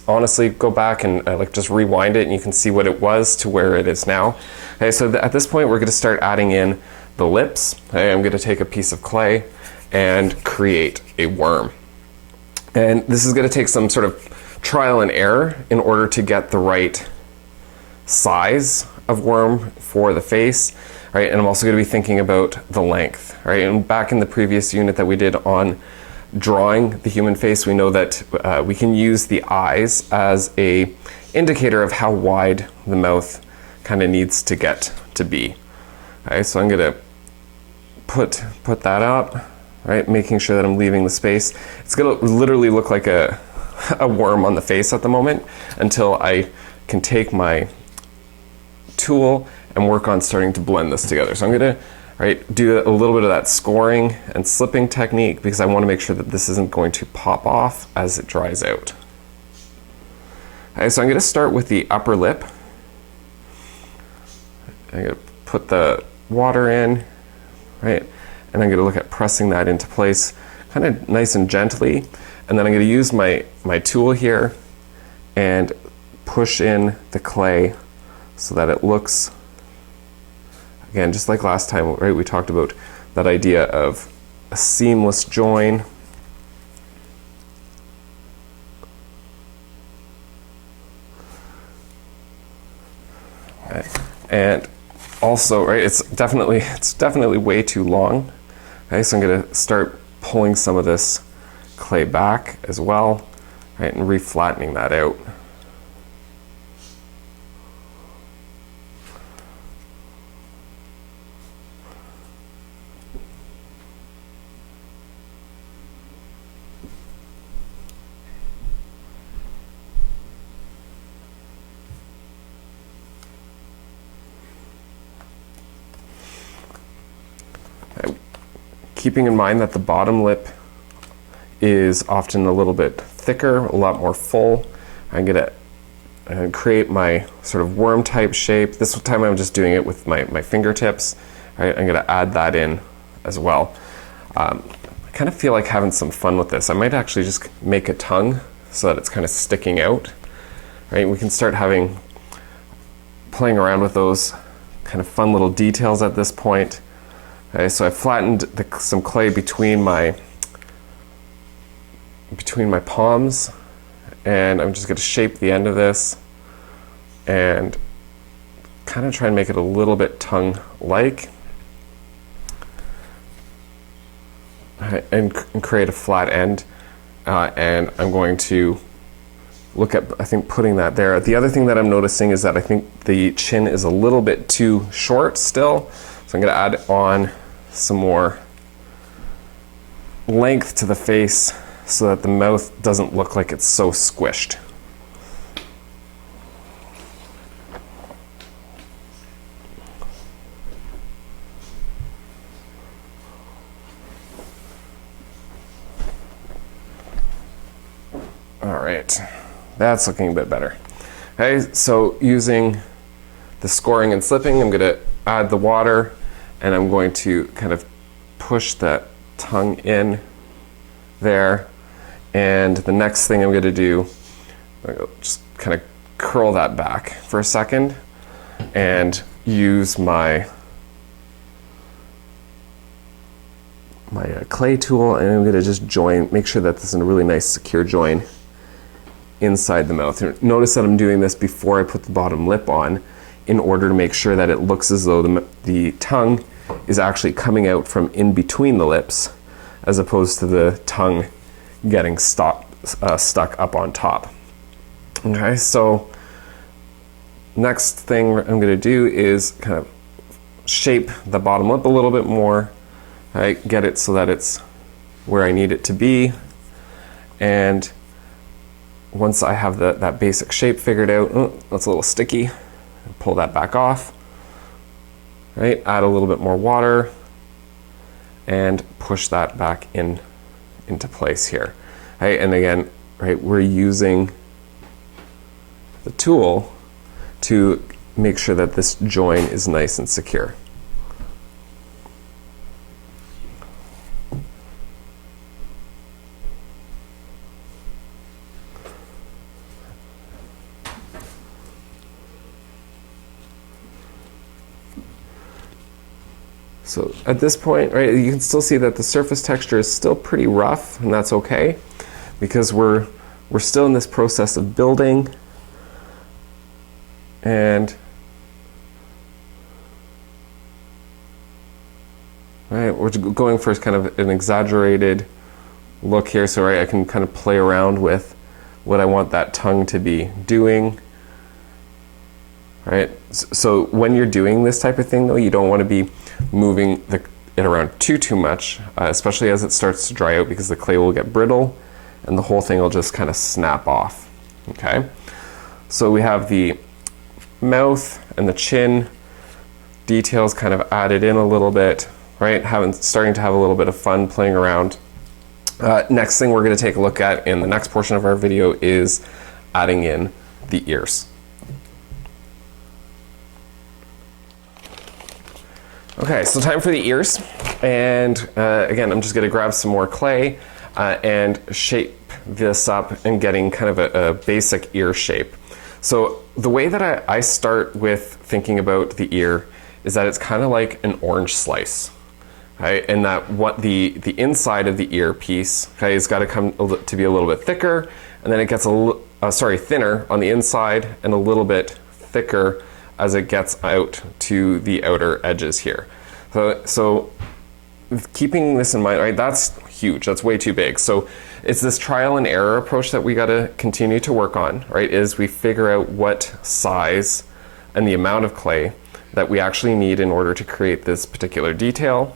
honestly go back and like just rewind it and you can see what it was to where it is now. Okay, so at this point we're going to start adding in the lips. Okay, I'm going to take a piece of clay and create a worm. And this is going to take some sort of trial and error in order to get the right size of worm for the face. Right, and I'm also going to be thinking about the length. Right, and back in the previous unit that we did on drawing the human face, we know that we can use the eyes as a indicator of how wide the mouth kind of needs to get to be. Okay, so I'm going to put that up, right, making sure that I'm leaving the space. It's going to literally look like a worm on the face at the moment until I can take my tool and work on starting to blend this together. So I'm going to do a little bit of that scoring and slipping technique because I want to make sure that this isn't going to pop off as it dries out. Okay, so I'm going to start with the upper lip. I'm going to put the water in, right, and I'm going to look at pressing that into place kind of nice and gently, and then I'm going to use my tool here and push in the clay so that it looks, again, just like last time, right, we talked about that idea of a seamless join. Okay. And also, right, it's definitely way too long. Okay, so I'm going to start pulling some of this clay back as well, right, and reflattening that out. Keeping in mind that the bottom lip is often a little bit thicker, a lot more full, I'm going to and create my sort of worm type shape. This time I'm just doing it with my fingertips. Right? I'm gonna add that in as well. I kind of feel like having some fun with this. I might actually just make a tongue so that it's kind of sticking out. Right? We can start playing around with those kind of fun little details at this point. Okay, so I flattened some clay between my palms, and I'm just going to shape the end of this and kind of try and make it a little bit tongue-like, and create a flat end. And I'm going to look at, I think, putting that there. The other thing that I'm noticing is that I think the chin is a little bit too short still, so I'm going to add on some more length to the face so that the mouth doesn't look like it's so squished. All right, that's looking a bit better. Okay, so using the scoring and slipping, I'm going to add the water, and I'm going to kind of push that tongue in there. And the next thing I'm going to do, just kind of curl that back for a second and use my clay tool, and I'm going to just make sure that this is a really nice secure join inside the mouth. Notice that I'm doing this before I put the bottom lip on, in order to make sure that it looks as though the tongue is actually coming out from in between the lips, as opposed to the tongue getting stuck up on top. Okay, so next thing I'm going to do is kind of shape the bottom lip a little bit more. Right, get it so that it's where I need it to be, and once I have that basic shape figured out, that's a little sticky, pull that back off. Right, add a little bit more water and push that back into place here. Right, and again, right, we're using the tool to make sure that this join is nice and secure. So at this point, right, you can still see that the surface texture is still pretty rough, and that's okay, because we're still in this process of building, and right, we're going for kind of an exaggerated look here, so right, I can kind of play around with what I want that tongue to be doing. Right, so when you're doing this type of thing, though, you don't want to be moving it around too much, especially as it starts to dry out, because the clay will get brittle and the whole thing will just kind of snap off. Okay, so we have the mouth and the chin details kind of added in a little bit, right? Starting to have a little bit of fun playing around. Next thing we're going to take a look at in the next portion of our video is adding in the ears. Okay, so time for the ears, and again, I'm just going to grab some more clay and shape this up and getting kind of a basic ear shape. So the way that I start with thinking about the ear is that it's kind of like an orange slice, right? And that what the inside of the ear piece, okay, has got to come to be a little bit thicker, and then it gets thinner on the inside and a little bit thicker as it gets out to the outer edges here. So keeping this in mind, right, that's huge, that's way too big. So it's this trial and error approach that we got to continue to work on, right, is we figure out what size and the amount of clay that we actually need in order to create this particular detail.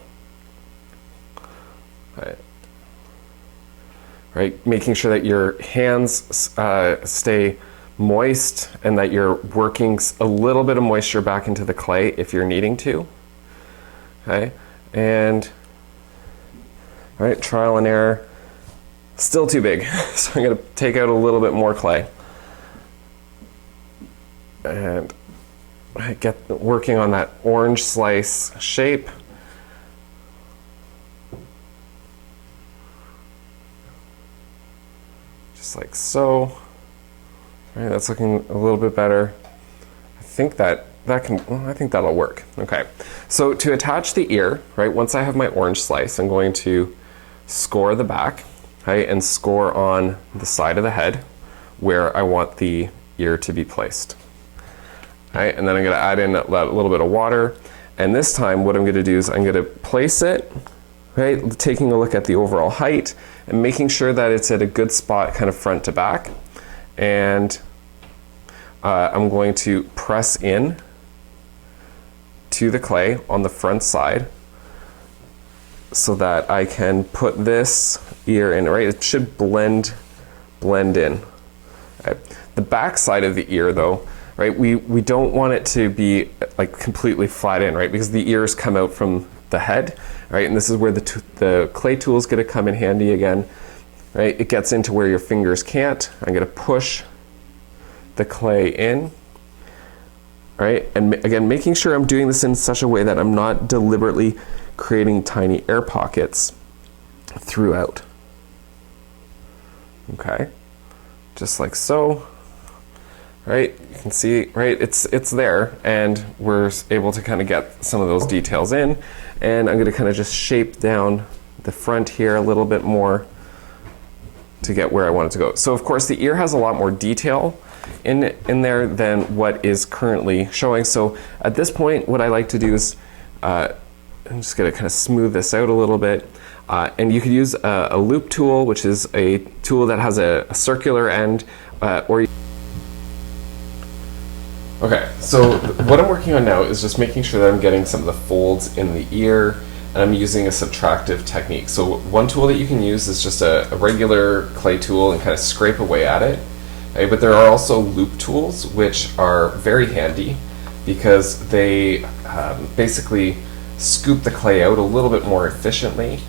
Right, making sure that your hands stay moist and that you're working a little bit of moisture back into the clay if you're needing to. Okay, and all right, trial and error, still too big. So I'm going to take out a little bit more clay. And get working on that orange slice shape. Just like so. All right, that's looking a little bit better. I think I think that'll work. Okay, so to attach the ear, right, once I have my orange slice, I'm going to score the back, right, and score on the side of the head where I want the ear to be placed. All right, and then I'm going to add in a little bit of water, and this time what I'm going to do is I'm going to place it, right, taking a look at the overall height and making sure that it's at a good spot kind of front to back, and I'm going to press in to the clay on the front side so that I can put this ear in, right? It should blend in. Right? The back side of the ear though, right, we don't want it to be like completely flat in, right? Because the ears come out from the head, right? And this is where the clay tool is going to come in handy again, right? It gets into where your fingers can't. I'm going to push the clay in, right? And again, making sure I'm doing this in such a way that I'm not deliberately creating tiny air pockets throughout. Okay, just like so, right? You can see, right, it's there, and we're able to kind of get some of those details in, and I'm going to kind of just shape down the front here a little bit more to get where I want it to go. So of course the ear has a lot more detail in there than what is currently showing. So at this point, what I like to do is, I'm just going to kind of smooth this out a little bit. And you could use a loop tool, which is a tool that has a circular end, Okay, so what I'm working on now is just making sure that I'm getting some of the folds in the ear, and I'm using a subtractive technique. So one tool that you can use is just a regular clay tool and kind of scrape away at it. Okay, but there are also loop tools, which are very handy because they basically scoop the clay out a little bit more efficiently,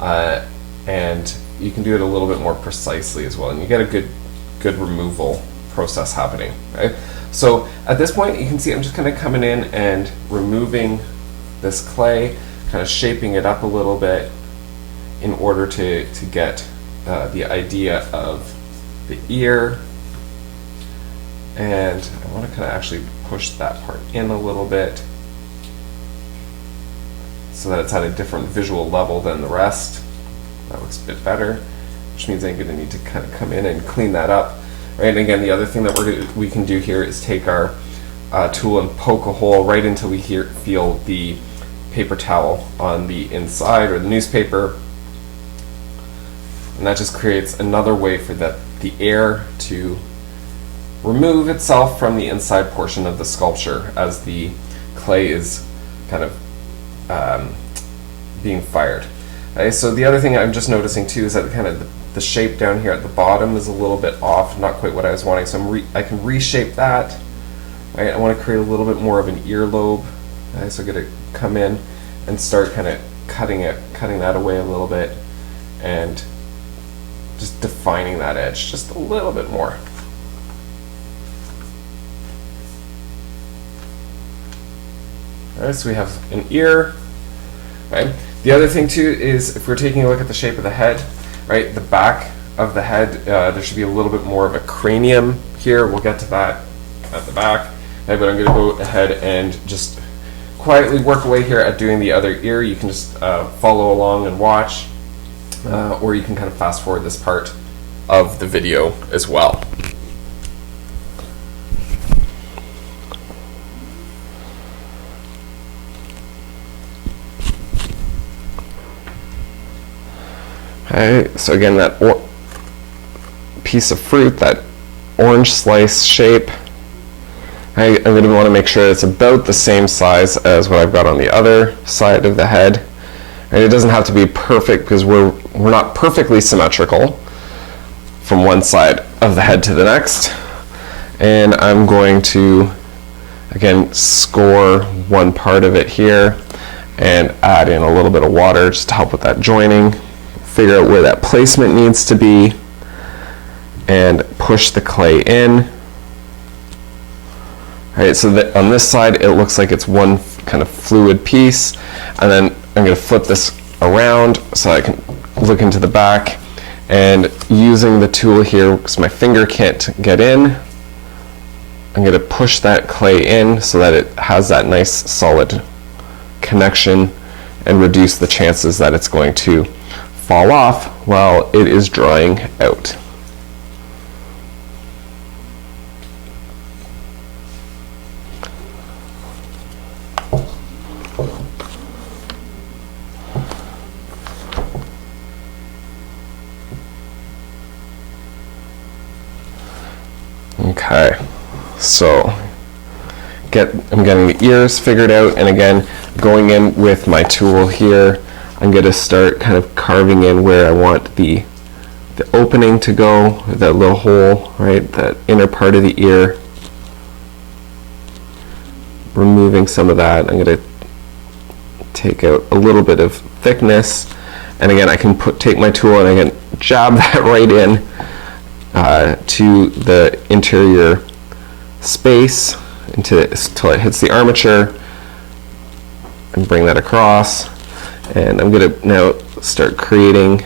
and you can do it a little bit more precisely as well, and you get a good removal process happening. Right? So at this point, you can see I'm just kind of coming in and removing this clay, kind of shaping it up a little bit in order to get the idea of the ear. And I want to kind of actually push that part in a little bit so that it's at a different visual level than the rest. That looks a bit better, which means I'm going to need to kind of come in and clean that up. Right, and again, the other thing that we can do here is take our tool and poke a hole right until we feel the paper towel on the inside, or the newspaper, and that just creates another way for the air to remove itself from the inside portion of the sculpture as the clay is kind of being fired. Okay, so the other thing I'm just noticing too is that kind of the shape down here at the bottom is a little bit off, not quite what I was wanting, so I can reshape that. Right, I want to create a little bit more of an earlobe. Okay, so I'm going to come in and start kind of cutting that away a little bit, and just defining that edge just a little bit more. Alright, so we have an ear. Right. The other thing too is, if we're taking a look at the shape of the head, right, the back of the head, there should be a little bit more of a cranium here. We'll get to that at the back. Right, but I'm going to go ahead and just quietly work away here at doing the other ear. You can just follow along and watch, or you can kind of fast forward this part of the video as well. Okay, so again, that piece of fruit, that orange slice shape, I'm going to want to make sure it's about the same size as what I've got on the other side of the head. And it doesn't have to be perfect because we're not perfectly symmetrical from one side of the head to the next. And I'm going to, again, score one part of it here and add in a little bit of water just to help with that joining. Figure out where that placement needs to be and push the clay in. All right, so that on this side, it looks like it's one kind of fluid piece. And then I'm going to flip this around so I can look into the back. And using the tool here, because my finger can't get in, I'm going to push that clay in so that it has that nice solid connection and reduce the chances that it's going to fall off while it is drying out. Okay, so I'm getting the ears figured out, and again, going in with my tool here, I'm going to start kind of carving in where I want the opening to go, that little hole, right, that inner part of the ear. Removing some of that, I'm going to take out a little bit of thickness, and again, I can take my tool and I can jab that right in to the interior space until it hits the armature, and bring that across. And I'm going to now start creating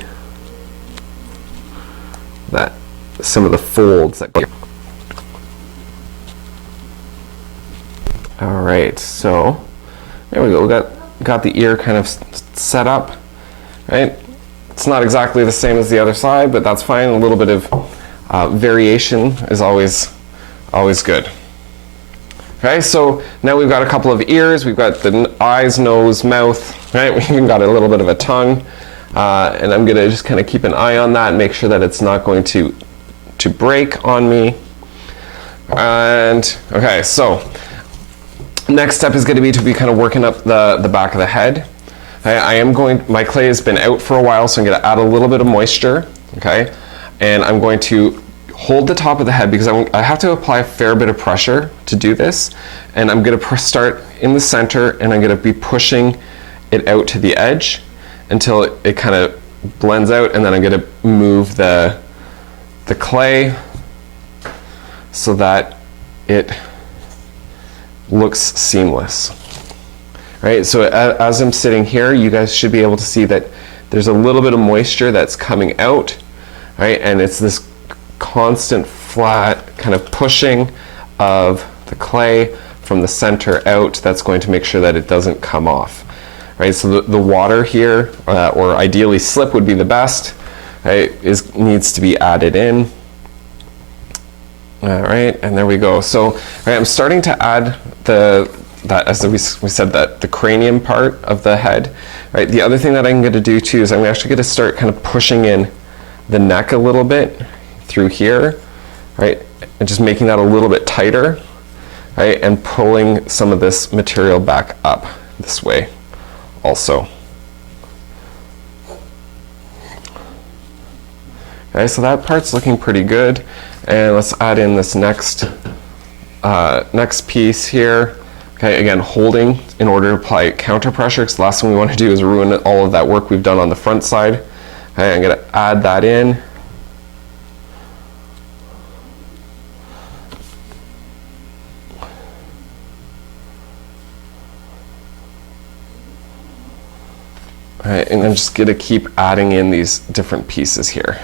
some of the folds that go. All right, so there we go. We got the ear kind of set up, right? It's not exactly the same as the other side, but that's fine. A little bit of variation is always good. Okay, so now we've got a couple of ears. We've got the eyes, nose, mouth, right? We've even got a little bit of a tongue. And I'm gonna just kind of keep an eye on that and make sure that it's not going to break on me. And okay, so next step is going to be kind of working up the back of the head. Okay, my clay has been out for a while, so I'm going to add a little bit of moisture, okay? And I'm going to hold the top of the head because I have to apply a fair bit of pressure to do this. And I'm going to start in the center, and I'm going to be pushing it out to the edge until it kind of blends out, and then I'm going to move the clay so that it looks seamless. Right, so as I'm sitting here, you guys should be able to see that there's a little bit of moisture that's coming out, right? And it's this constant flat kind of pushing of the clay from the center out that's going to make sure that it doesn't come off. Right, so the water here, or ideally slip would be the best, right, needs to be added in. All right, and there we go. So right, I'm starting to add as we said, that the cranium part of the head. Right, the other thing that I'm going to do too is I'm actually going to start kind of pushing in the neck a little bit through here, right, and just making that a little bit tighter, right, and pulling some of this material back up this way also. Okay, so that part's looking pretty good, and let's add in this next piece here. Okay, again, holding in order to apply counter pressure, because the last thing we want to do is ruin all of that work we've done on the front side. Okay, I'm going to add that in. All right, and I'm just going to keep adding in these different pieces here.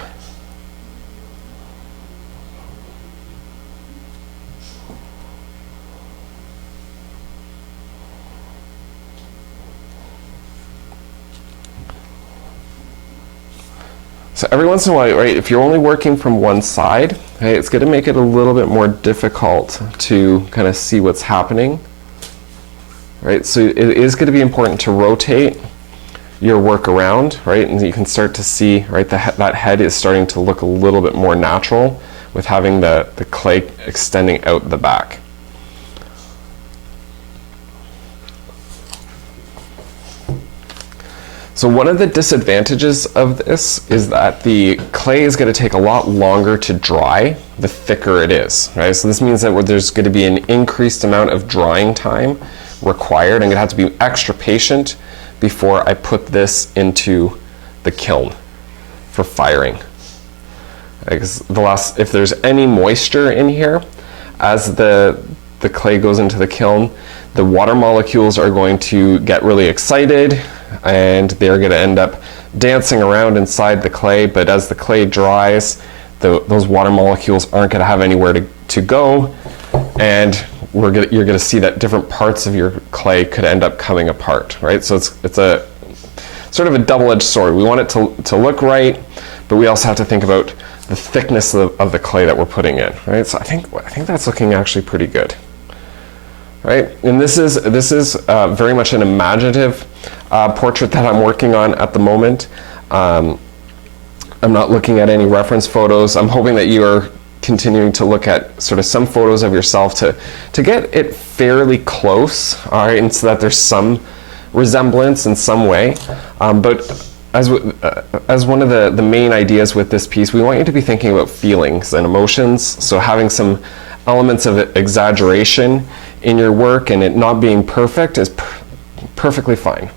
So every once in a while, right, if you're only working from one side, right, it's going to make it a little bit more difficult to kind of see what's happening. Right, so it is going to be important to rotate your work around, right, and you can start to see, right, that head is starting to look a little bit more natural with having the clay extending out the back. So one of the disadvantages of this is that the clay is going to take a lot longer to dry the thicker it is, right? So this means that there's going to be an increased amount of drying time required. I'm going to have to be extra patient before I put this into the kiln for firing. Because if there's any moisture in here, as the the clay goes into the kiln, the water molecules are going to get really excited and they're going to end up dancing around inside the clay, but as the clay dries, those water molecules aren't going to have anywhere to go, and you're going to see that different parts of your clay could end up coming apart, right? So it's a sort of a double-edged sword. We want it to look right, but we also have to think about the thickness of the clay that we're putting in, right? So I think that's looking actually pretty good, right? And this is very much an imaginative portrait that I'm working on at the moment. I'm not looking at any reference photos. I'm hoping that you are continuing to look at sort of some photos of yourself to get it fairly close, all right, and so that there's some resemblance in some way. But as one of the main ideas with this piece, we want you to be thinking about feelings and emotions, so having some elements of exaggeration in your work and it not being perfect is perfectly fine.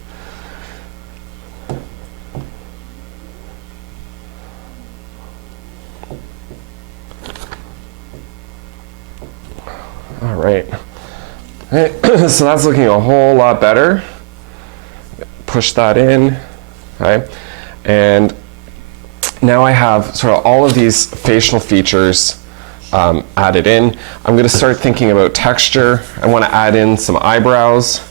All right, so that's looking a whole lot better. Push that in, okay? And now I have sort of all of these facial features added in. I'm going to start thinking about texture. I want to add in some eyebrows.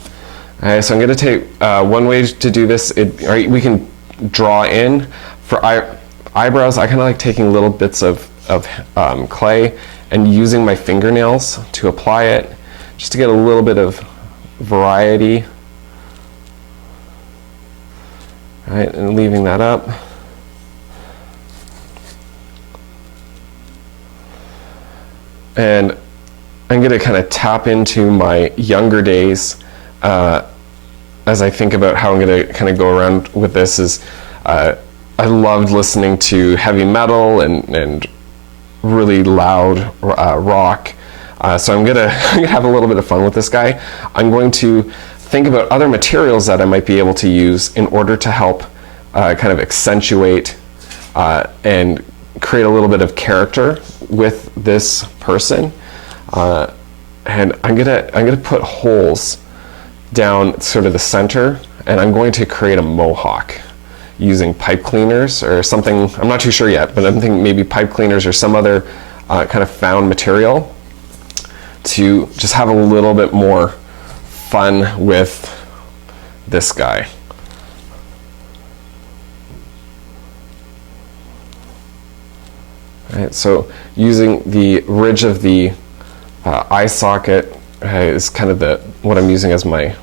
Okay, so I'm going to take one way to do this. Right, we can draw in for eyebrows. I kind of like taking little bits of clay and using my fingernails to apply it, just to get a little bit of variety. All right, and leaving that up. And I'm going to kind of tap into my younger days as I think about how I'm going to kind of go around with this. I loved listening to heavy metal and really loud rock. So I'm gonna have a little bit of fun with this guy. I'm going to think about other materials that I might be able to use in order to help kind of accentuate and create a little bit of character with this person. And I'm gonna put holes down sort of the center, and I'm going to create a mohawk using pipe cleaners or something. I'm not too sure yet, but I'm thinking maybe pipe cleaners or some other kind of found material to just have a little bit more fun with this guy. All right, so using the ridge of the eye socket is kind of what I'm using as my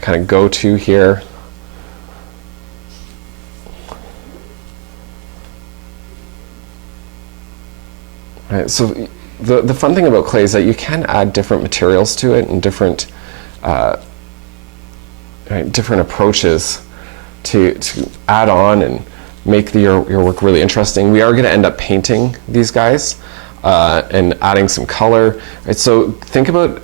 kind of go-to here. Right, so the fun thing about clay is that you can add different materials to it and different different approaches to add on and make your work really interesting. We are going to end up painting these guys and adding some color. Right, so think about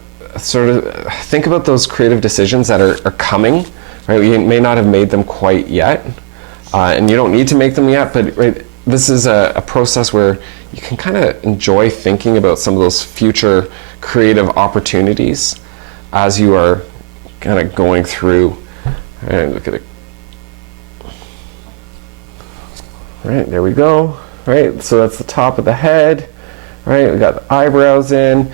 those creative decisions that are coming. Right, we may not have made them quite yet, and you don't need to make them yet. But right, this is a process where you can kind of enjoy thinking about some of those future creative opportunities as you are kind of going through. And look at it. Right, there we go. Right, so that's the top of the head. Right, we got the eyebrows in,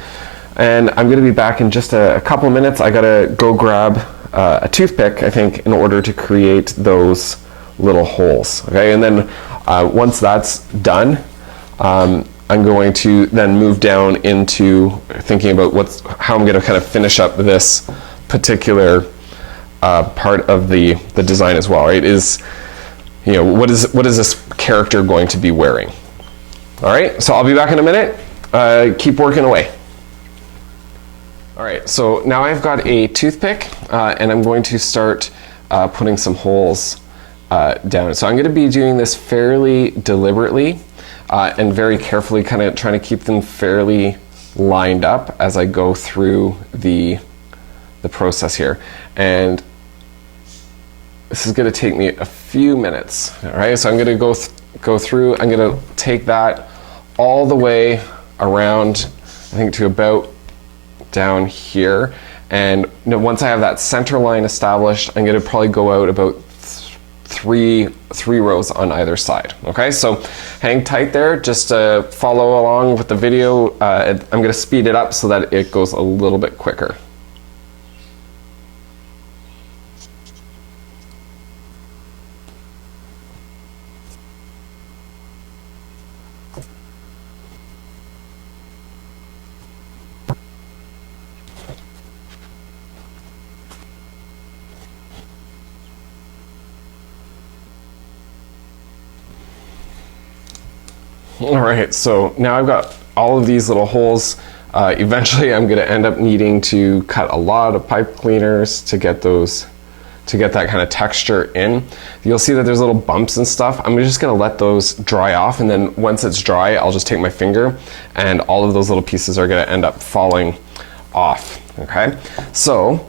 and I'm going to be back in just a couple minutes. I got to go grab a toothpick, I think, in order to create those little holes. Okay, and then once that's done, I'm going to then move down into thinking about how I'm going to kind of finish up this particular part of the design as well. Right? What is this character going to be wearing? All right. So I'll be back in a minute. Keep working away. All right. So now I've got a toothpick, and I'm going to start putting some holes down. So I'm going to be doing this fairly deliberately and very carefully, kind of trying to keep them fairly lined up as I go through the process here. And this is going to take me a few minutes. All right, so I'm going to go through. I'm going to take that all the way around, I think, to about down here. And once I have that center line established, I'm going to probably go out about three rows on either side. Okay, so hang tight there, just follow along with the video. I'm going to speed it up so that it goes a little bit quicker. All right, so now I've got all of these little holes. Eventually I'm gonna end up needing to cut a lot of pipe cleaners to get that kind of texture in. You'll see that there's little bumps and stuff. I'm just gonna let those dry off, and then once it's dry, I'll just take my finger and all of those little pieces are gonna end up falling off, okay? So,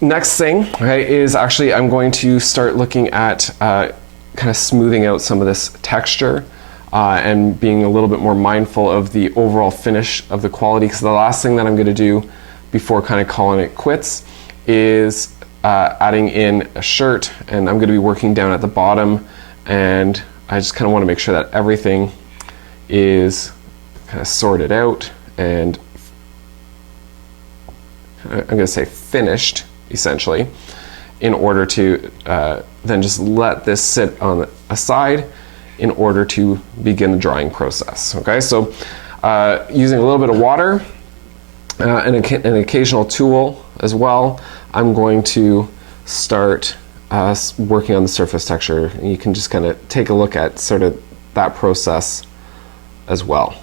next thing, okay, is actually I'm going to start looking at kind of smoothing out some of this texture and being a little bit more mindful of the overall finish of the quality, because the last thing that I'm going to do before kind of calling it quits is adding in a shirt, and I'm going to be working down at the bottom, and I just kind of want to make sure that everything is kind of sorted out and I'm going to say finished essentially, in order to then just let this sit on a side in order to begin the drying process. Okay, so using a little bit of water and an occasional tool as well, I'm going to start working on the surface texture. And you can just kind of take a look at sort of that process as well.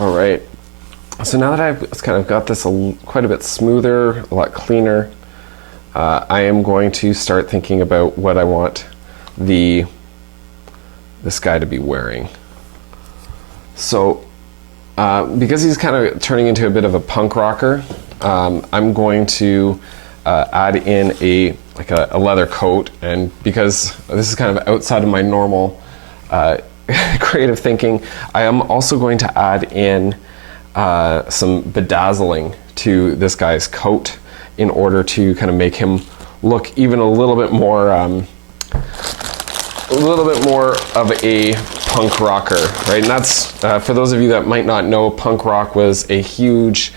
All right, So now that I've kind of got this quite a bit smoother, a lot cleaner, I am going to start thinking about what I want this guy to be wearing. So because he's kind of turning into a bit of a punk rocker, I'm going to add in a leather coat, and because this is kind of outside of my normal creative thinking, I am also going to add in some bedazzling to this guy's coat in order to kind of make him look even a little bit more of a punk rocker, right? And that's for those of you that might not know, punk rock was a huge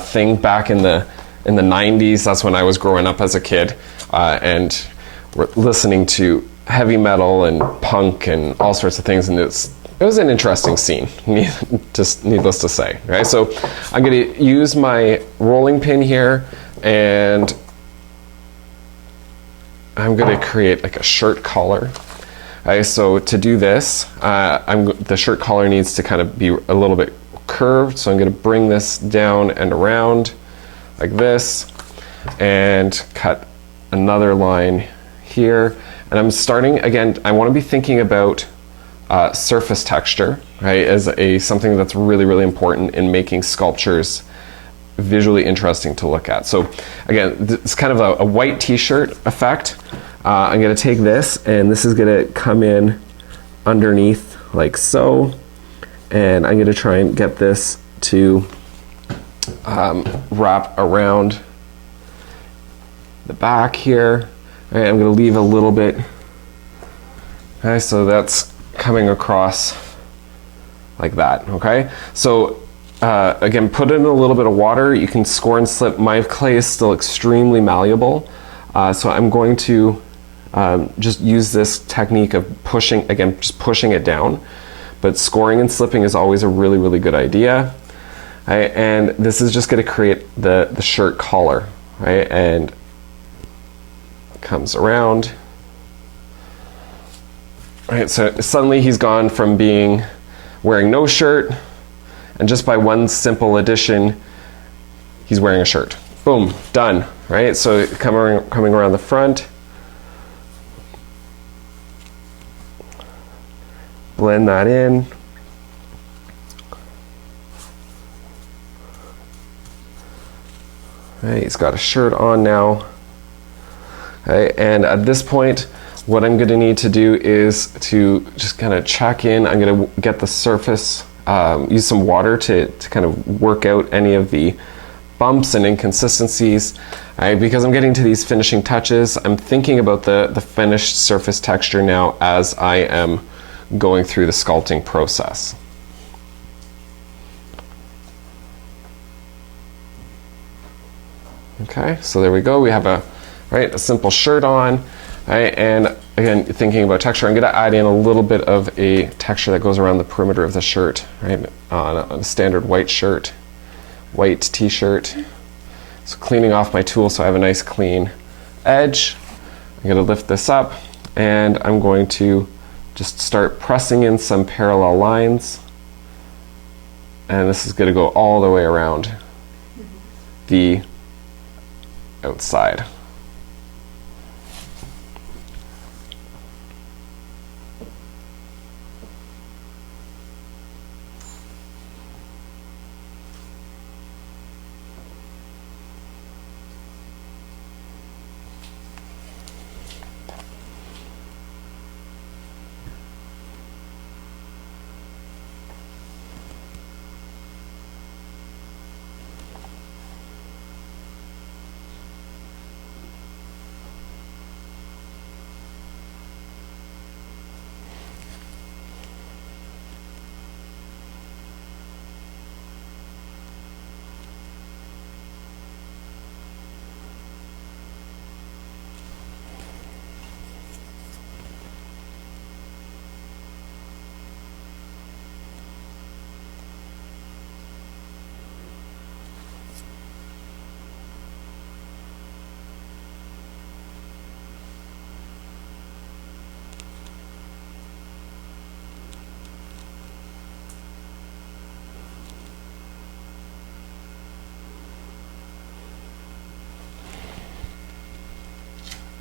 thing back in the 90s. That's when I was growing up as a kid, and we're listening to heavy metal and punk and all sorts of things, and it was an interesting scene, just needless to say, right? So I'm going to use my rolling pin here, and I'm going to create like a shirt collar. Right, so to do this, the shirt collar needs to kind of be a little bit curved, so I'm going to bring this down and around like this, and cut another line here. And I'm starting, again, I want to be thinking about surface texture, right, as something that's really, really important in making sculptures visually interesting to look at. So again, it's kind of a white t-shirt effect. I'm going to take this, and this is going to come in underneath like so, and I'm going to try and get this to wrap around the back here. All right, I'm going to leave a little bit. Okay, so that's coming across like that. Okay, so again, put in a little bit of water. You can score and slip. My clay is still extremely malleable, so I'm going to just use this technique of pushing, again, just pushing it down. But scoring and slipping is always a really, really good idea. Right? And this is just going to create the shirt collar, right? And comes around. Right, so suddenly he's gone from wearing no shirt, and just by one simple addition, he's wearing a shirt. Boom, done, right? So coming around the front, blend that in. Right, he's got a shirt on now. Okay, and at this point, what I'm going to need to do is to just kind of check in. I'm going to get the surface, use some water to kind of work out any of the bumps and inconsistencies. Because I'm getting to these finishing touches, I'm thinking about the finished surface texture now as I am going through the sculpting process. Okay, so there we go. We have a simple shirt on. Right, and again, thinking about texture, I'm going to add in a little bit of a texture that goes around the perimeter of the shirt, right? On a standard white shirt, white t-shirt. So cleaning off my tool so I have a nice clean edge. I'm going to lift this up, and I'm going to just start pressing in some parallel lines. And this is going to go all the way around the outside.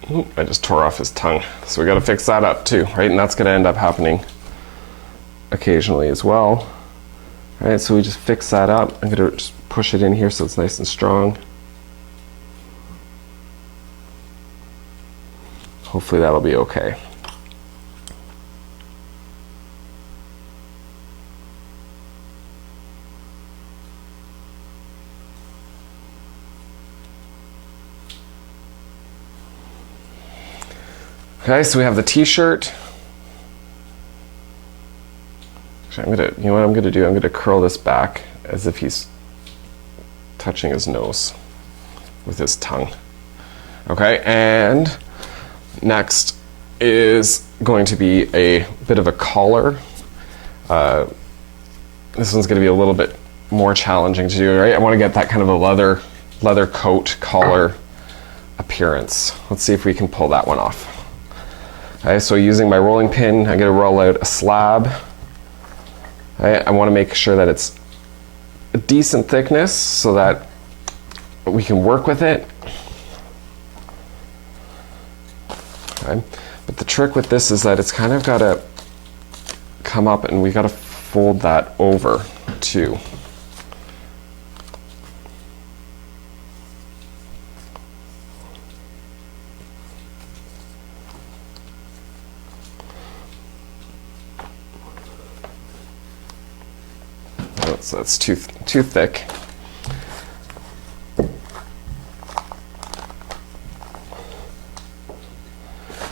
Oop, I just tore off his tongue. So we got to fix that up too, right? And that's going to end up happening occasionally as well. All right, so we just fix that up. I'm going to just push it in here so it's nice and strong. Hopefully that'll be okay. Okay, so we have the t-shirt. Actually, you know what I'm gonna do? I'm gonna curl this back as if he's touching his nose with his tongue. Okay, and next is going to be a bit of a collar. This one's gonna be a little bit more challenging to do, right? I wanna get that kind of a leather coat collar appearance. Let's see if we can pull that one off. Okay, so using my rolling pin, I'm going to roll out a slab. Okay, I want to make sure that it's a decent thickness so that we can work with it. Okay. But the trick with this is that it's kind of got to come up and we got to fold that over too. So that's too thick.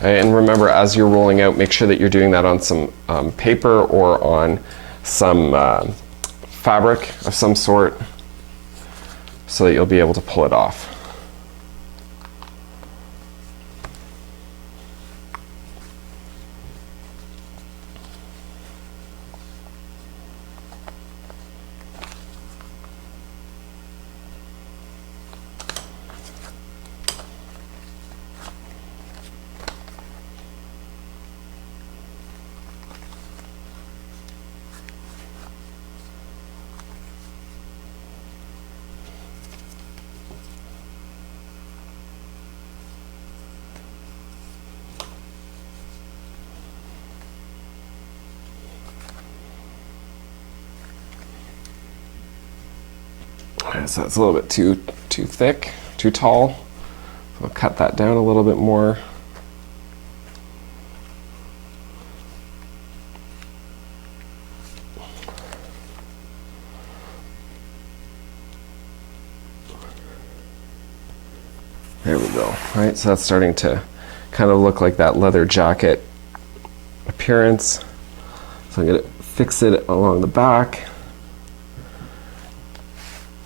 And remember, as you're rolling out, make sure that you're doing that on some paper or on some fabric of some sort so that you'll be able to pull it off. So that's a little bit too thick, too tall. So I'll cut that down a little bit more. There we go. All right, so that's starting to kind of look like that leather jacket appearance. So I'm going to fix it along the back.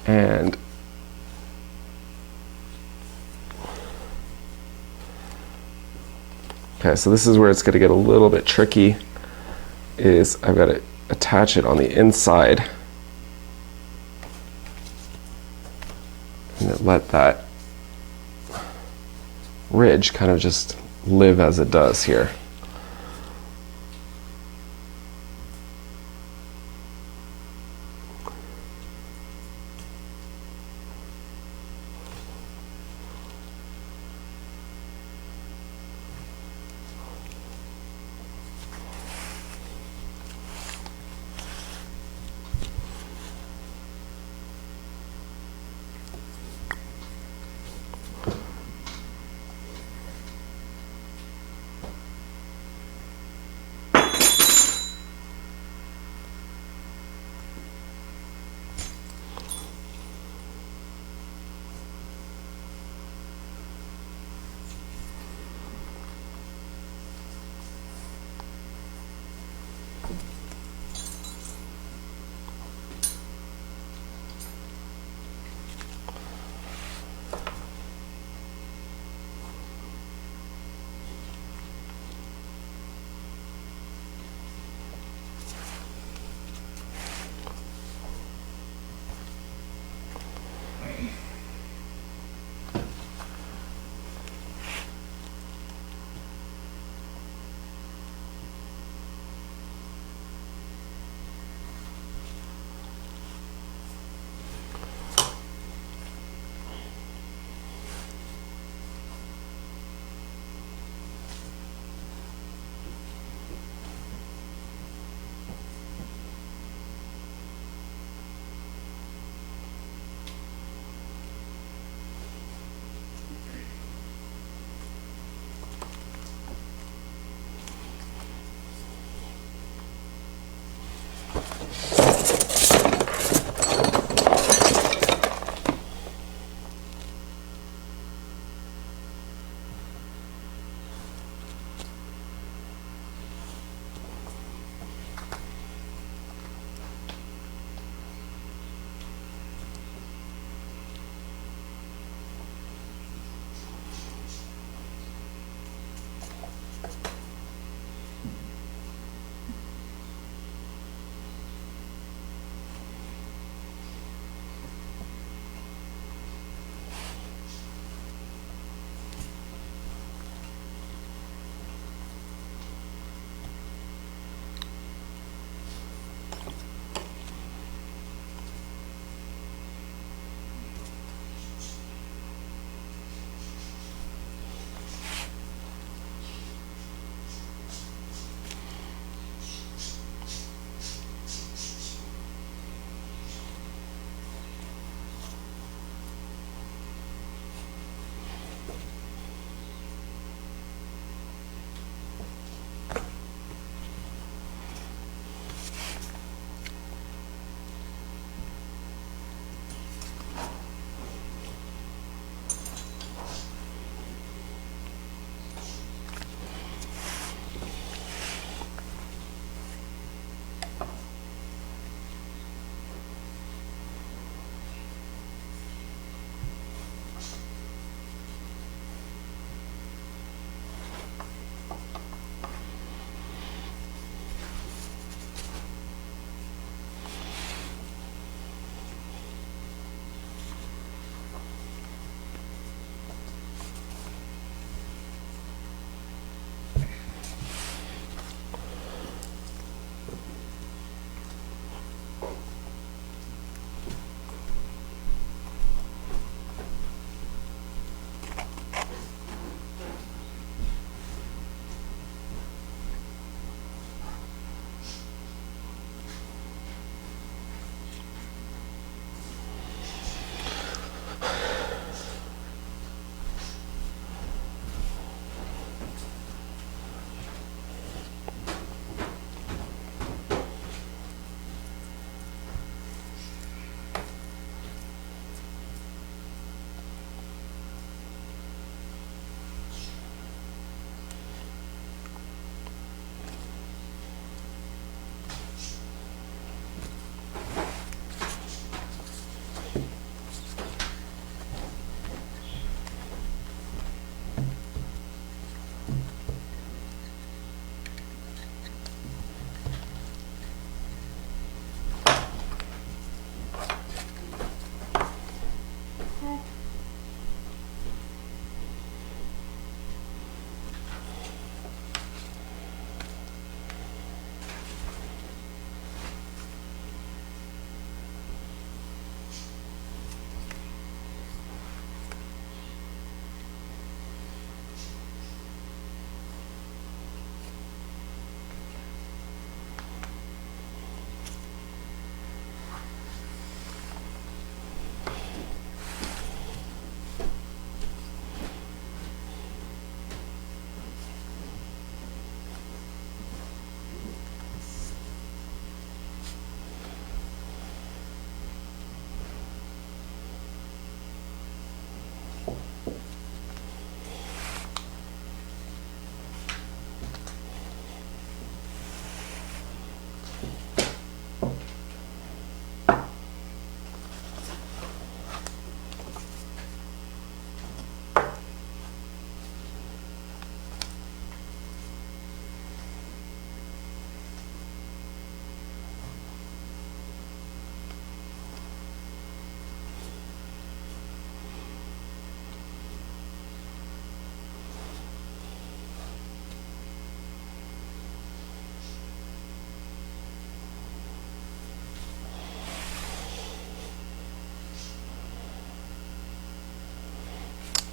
And okay, so this is where it's going to get a little bit tricky, is I've got to attach it on the inside and let that ridge kind of just live as it does here.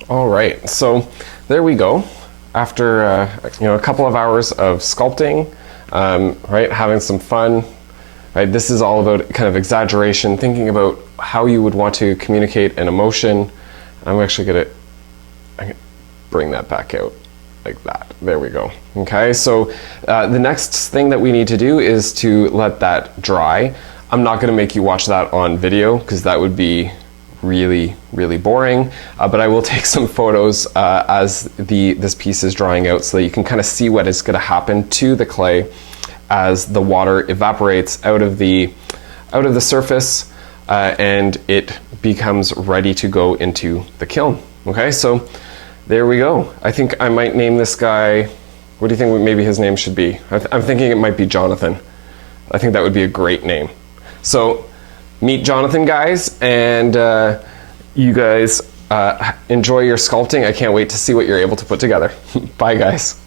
All right, so there we go. After a couple of hours of sculpting, right, having some fun, right? This is all about kind of exaggeration, thinking about how you would want to communicate an emotion. I'm actually gonna bring that back out like that. There we go. Okay, so the next thing that we need to do is to let that dry. I'm not gonna make you watch that on video because that would be really boring, but I will take some photos as this piece is drying out so that you can kind of see what is going to happen to the clay as the water evaporates out of the surface and it becomes ready to go into the kiln. Okay, so there we go. I think I might name this guy, what do you think maybe his name should be? I'm thinking it might be Jonathan. I think that would be a great name. So meet Jonathan, guys, and you guys enjoy your sculpting. I can't wait to see what you're able to put together. Bye, guys.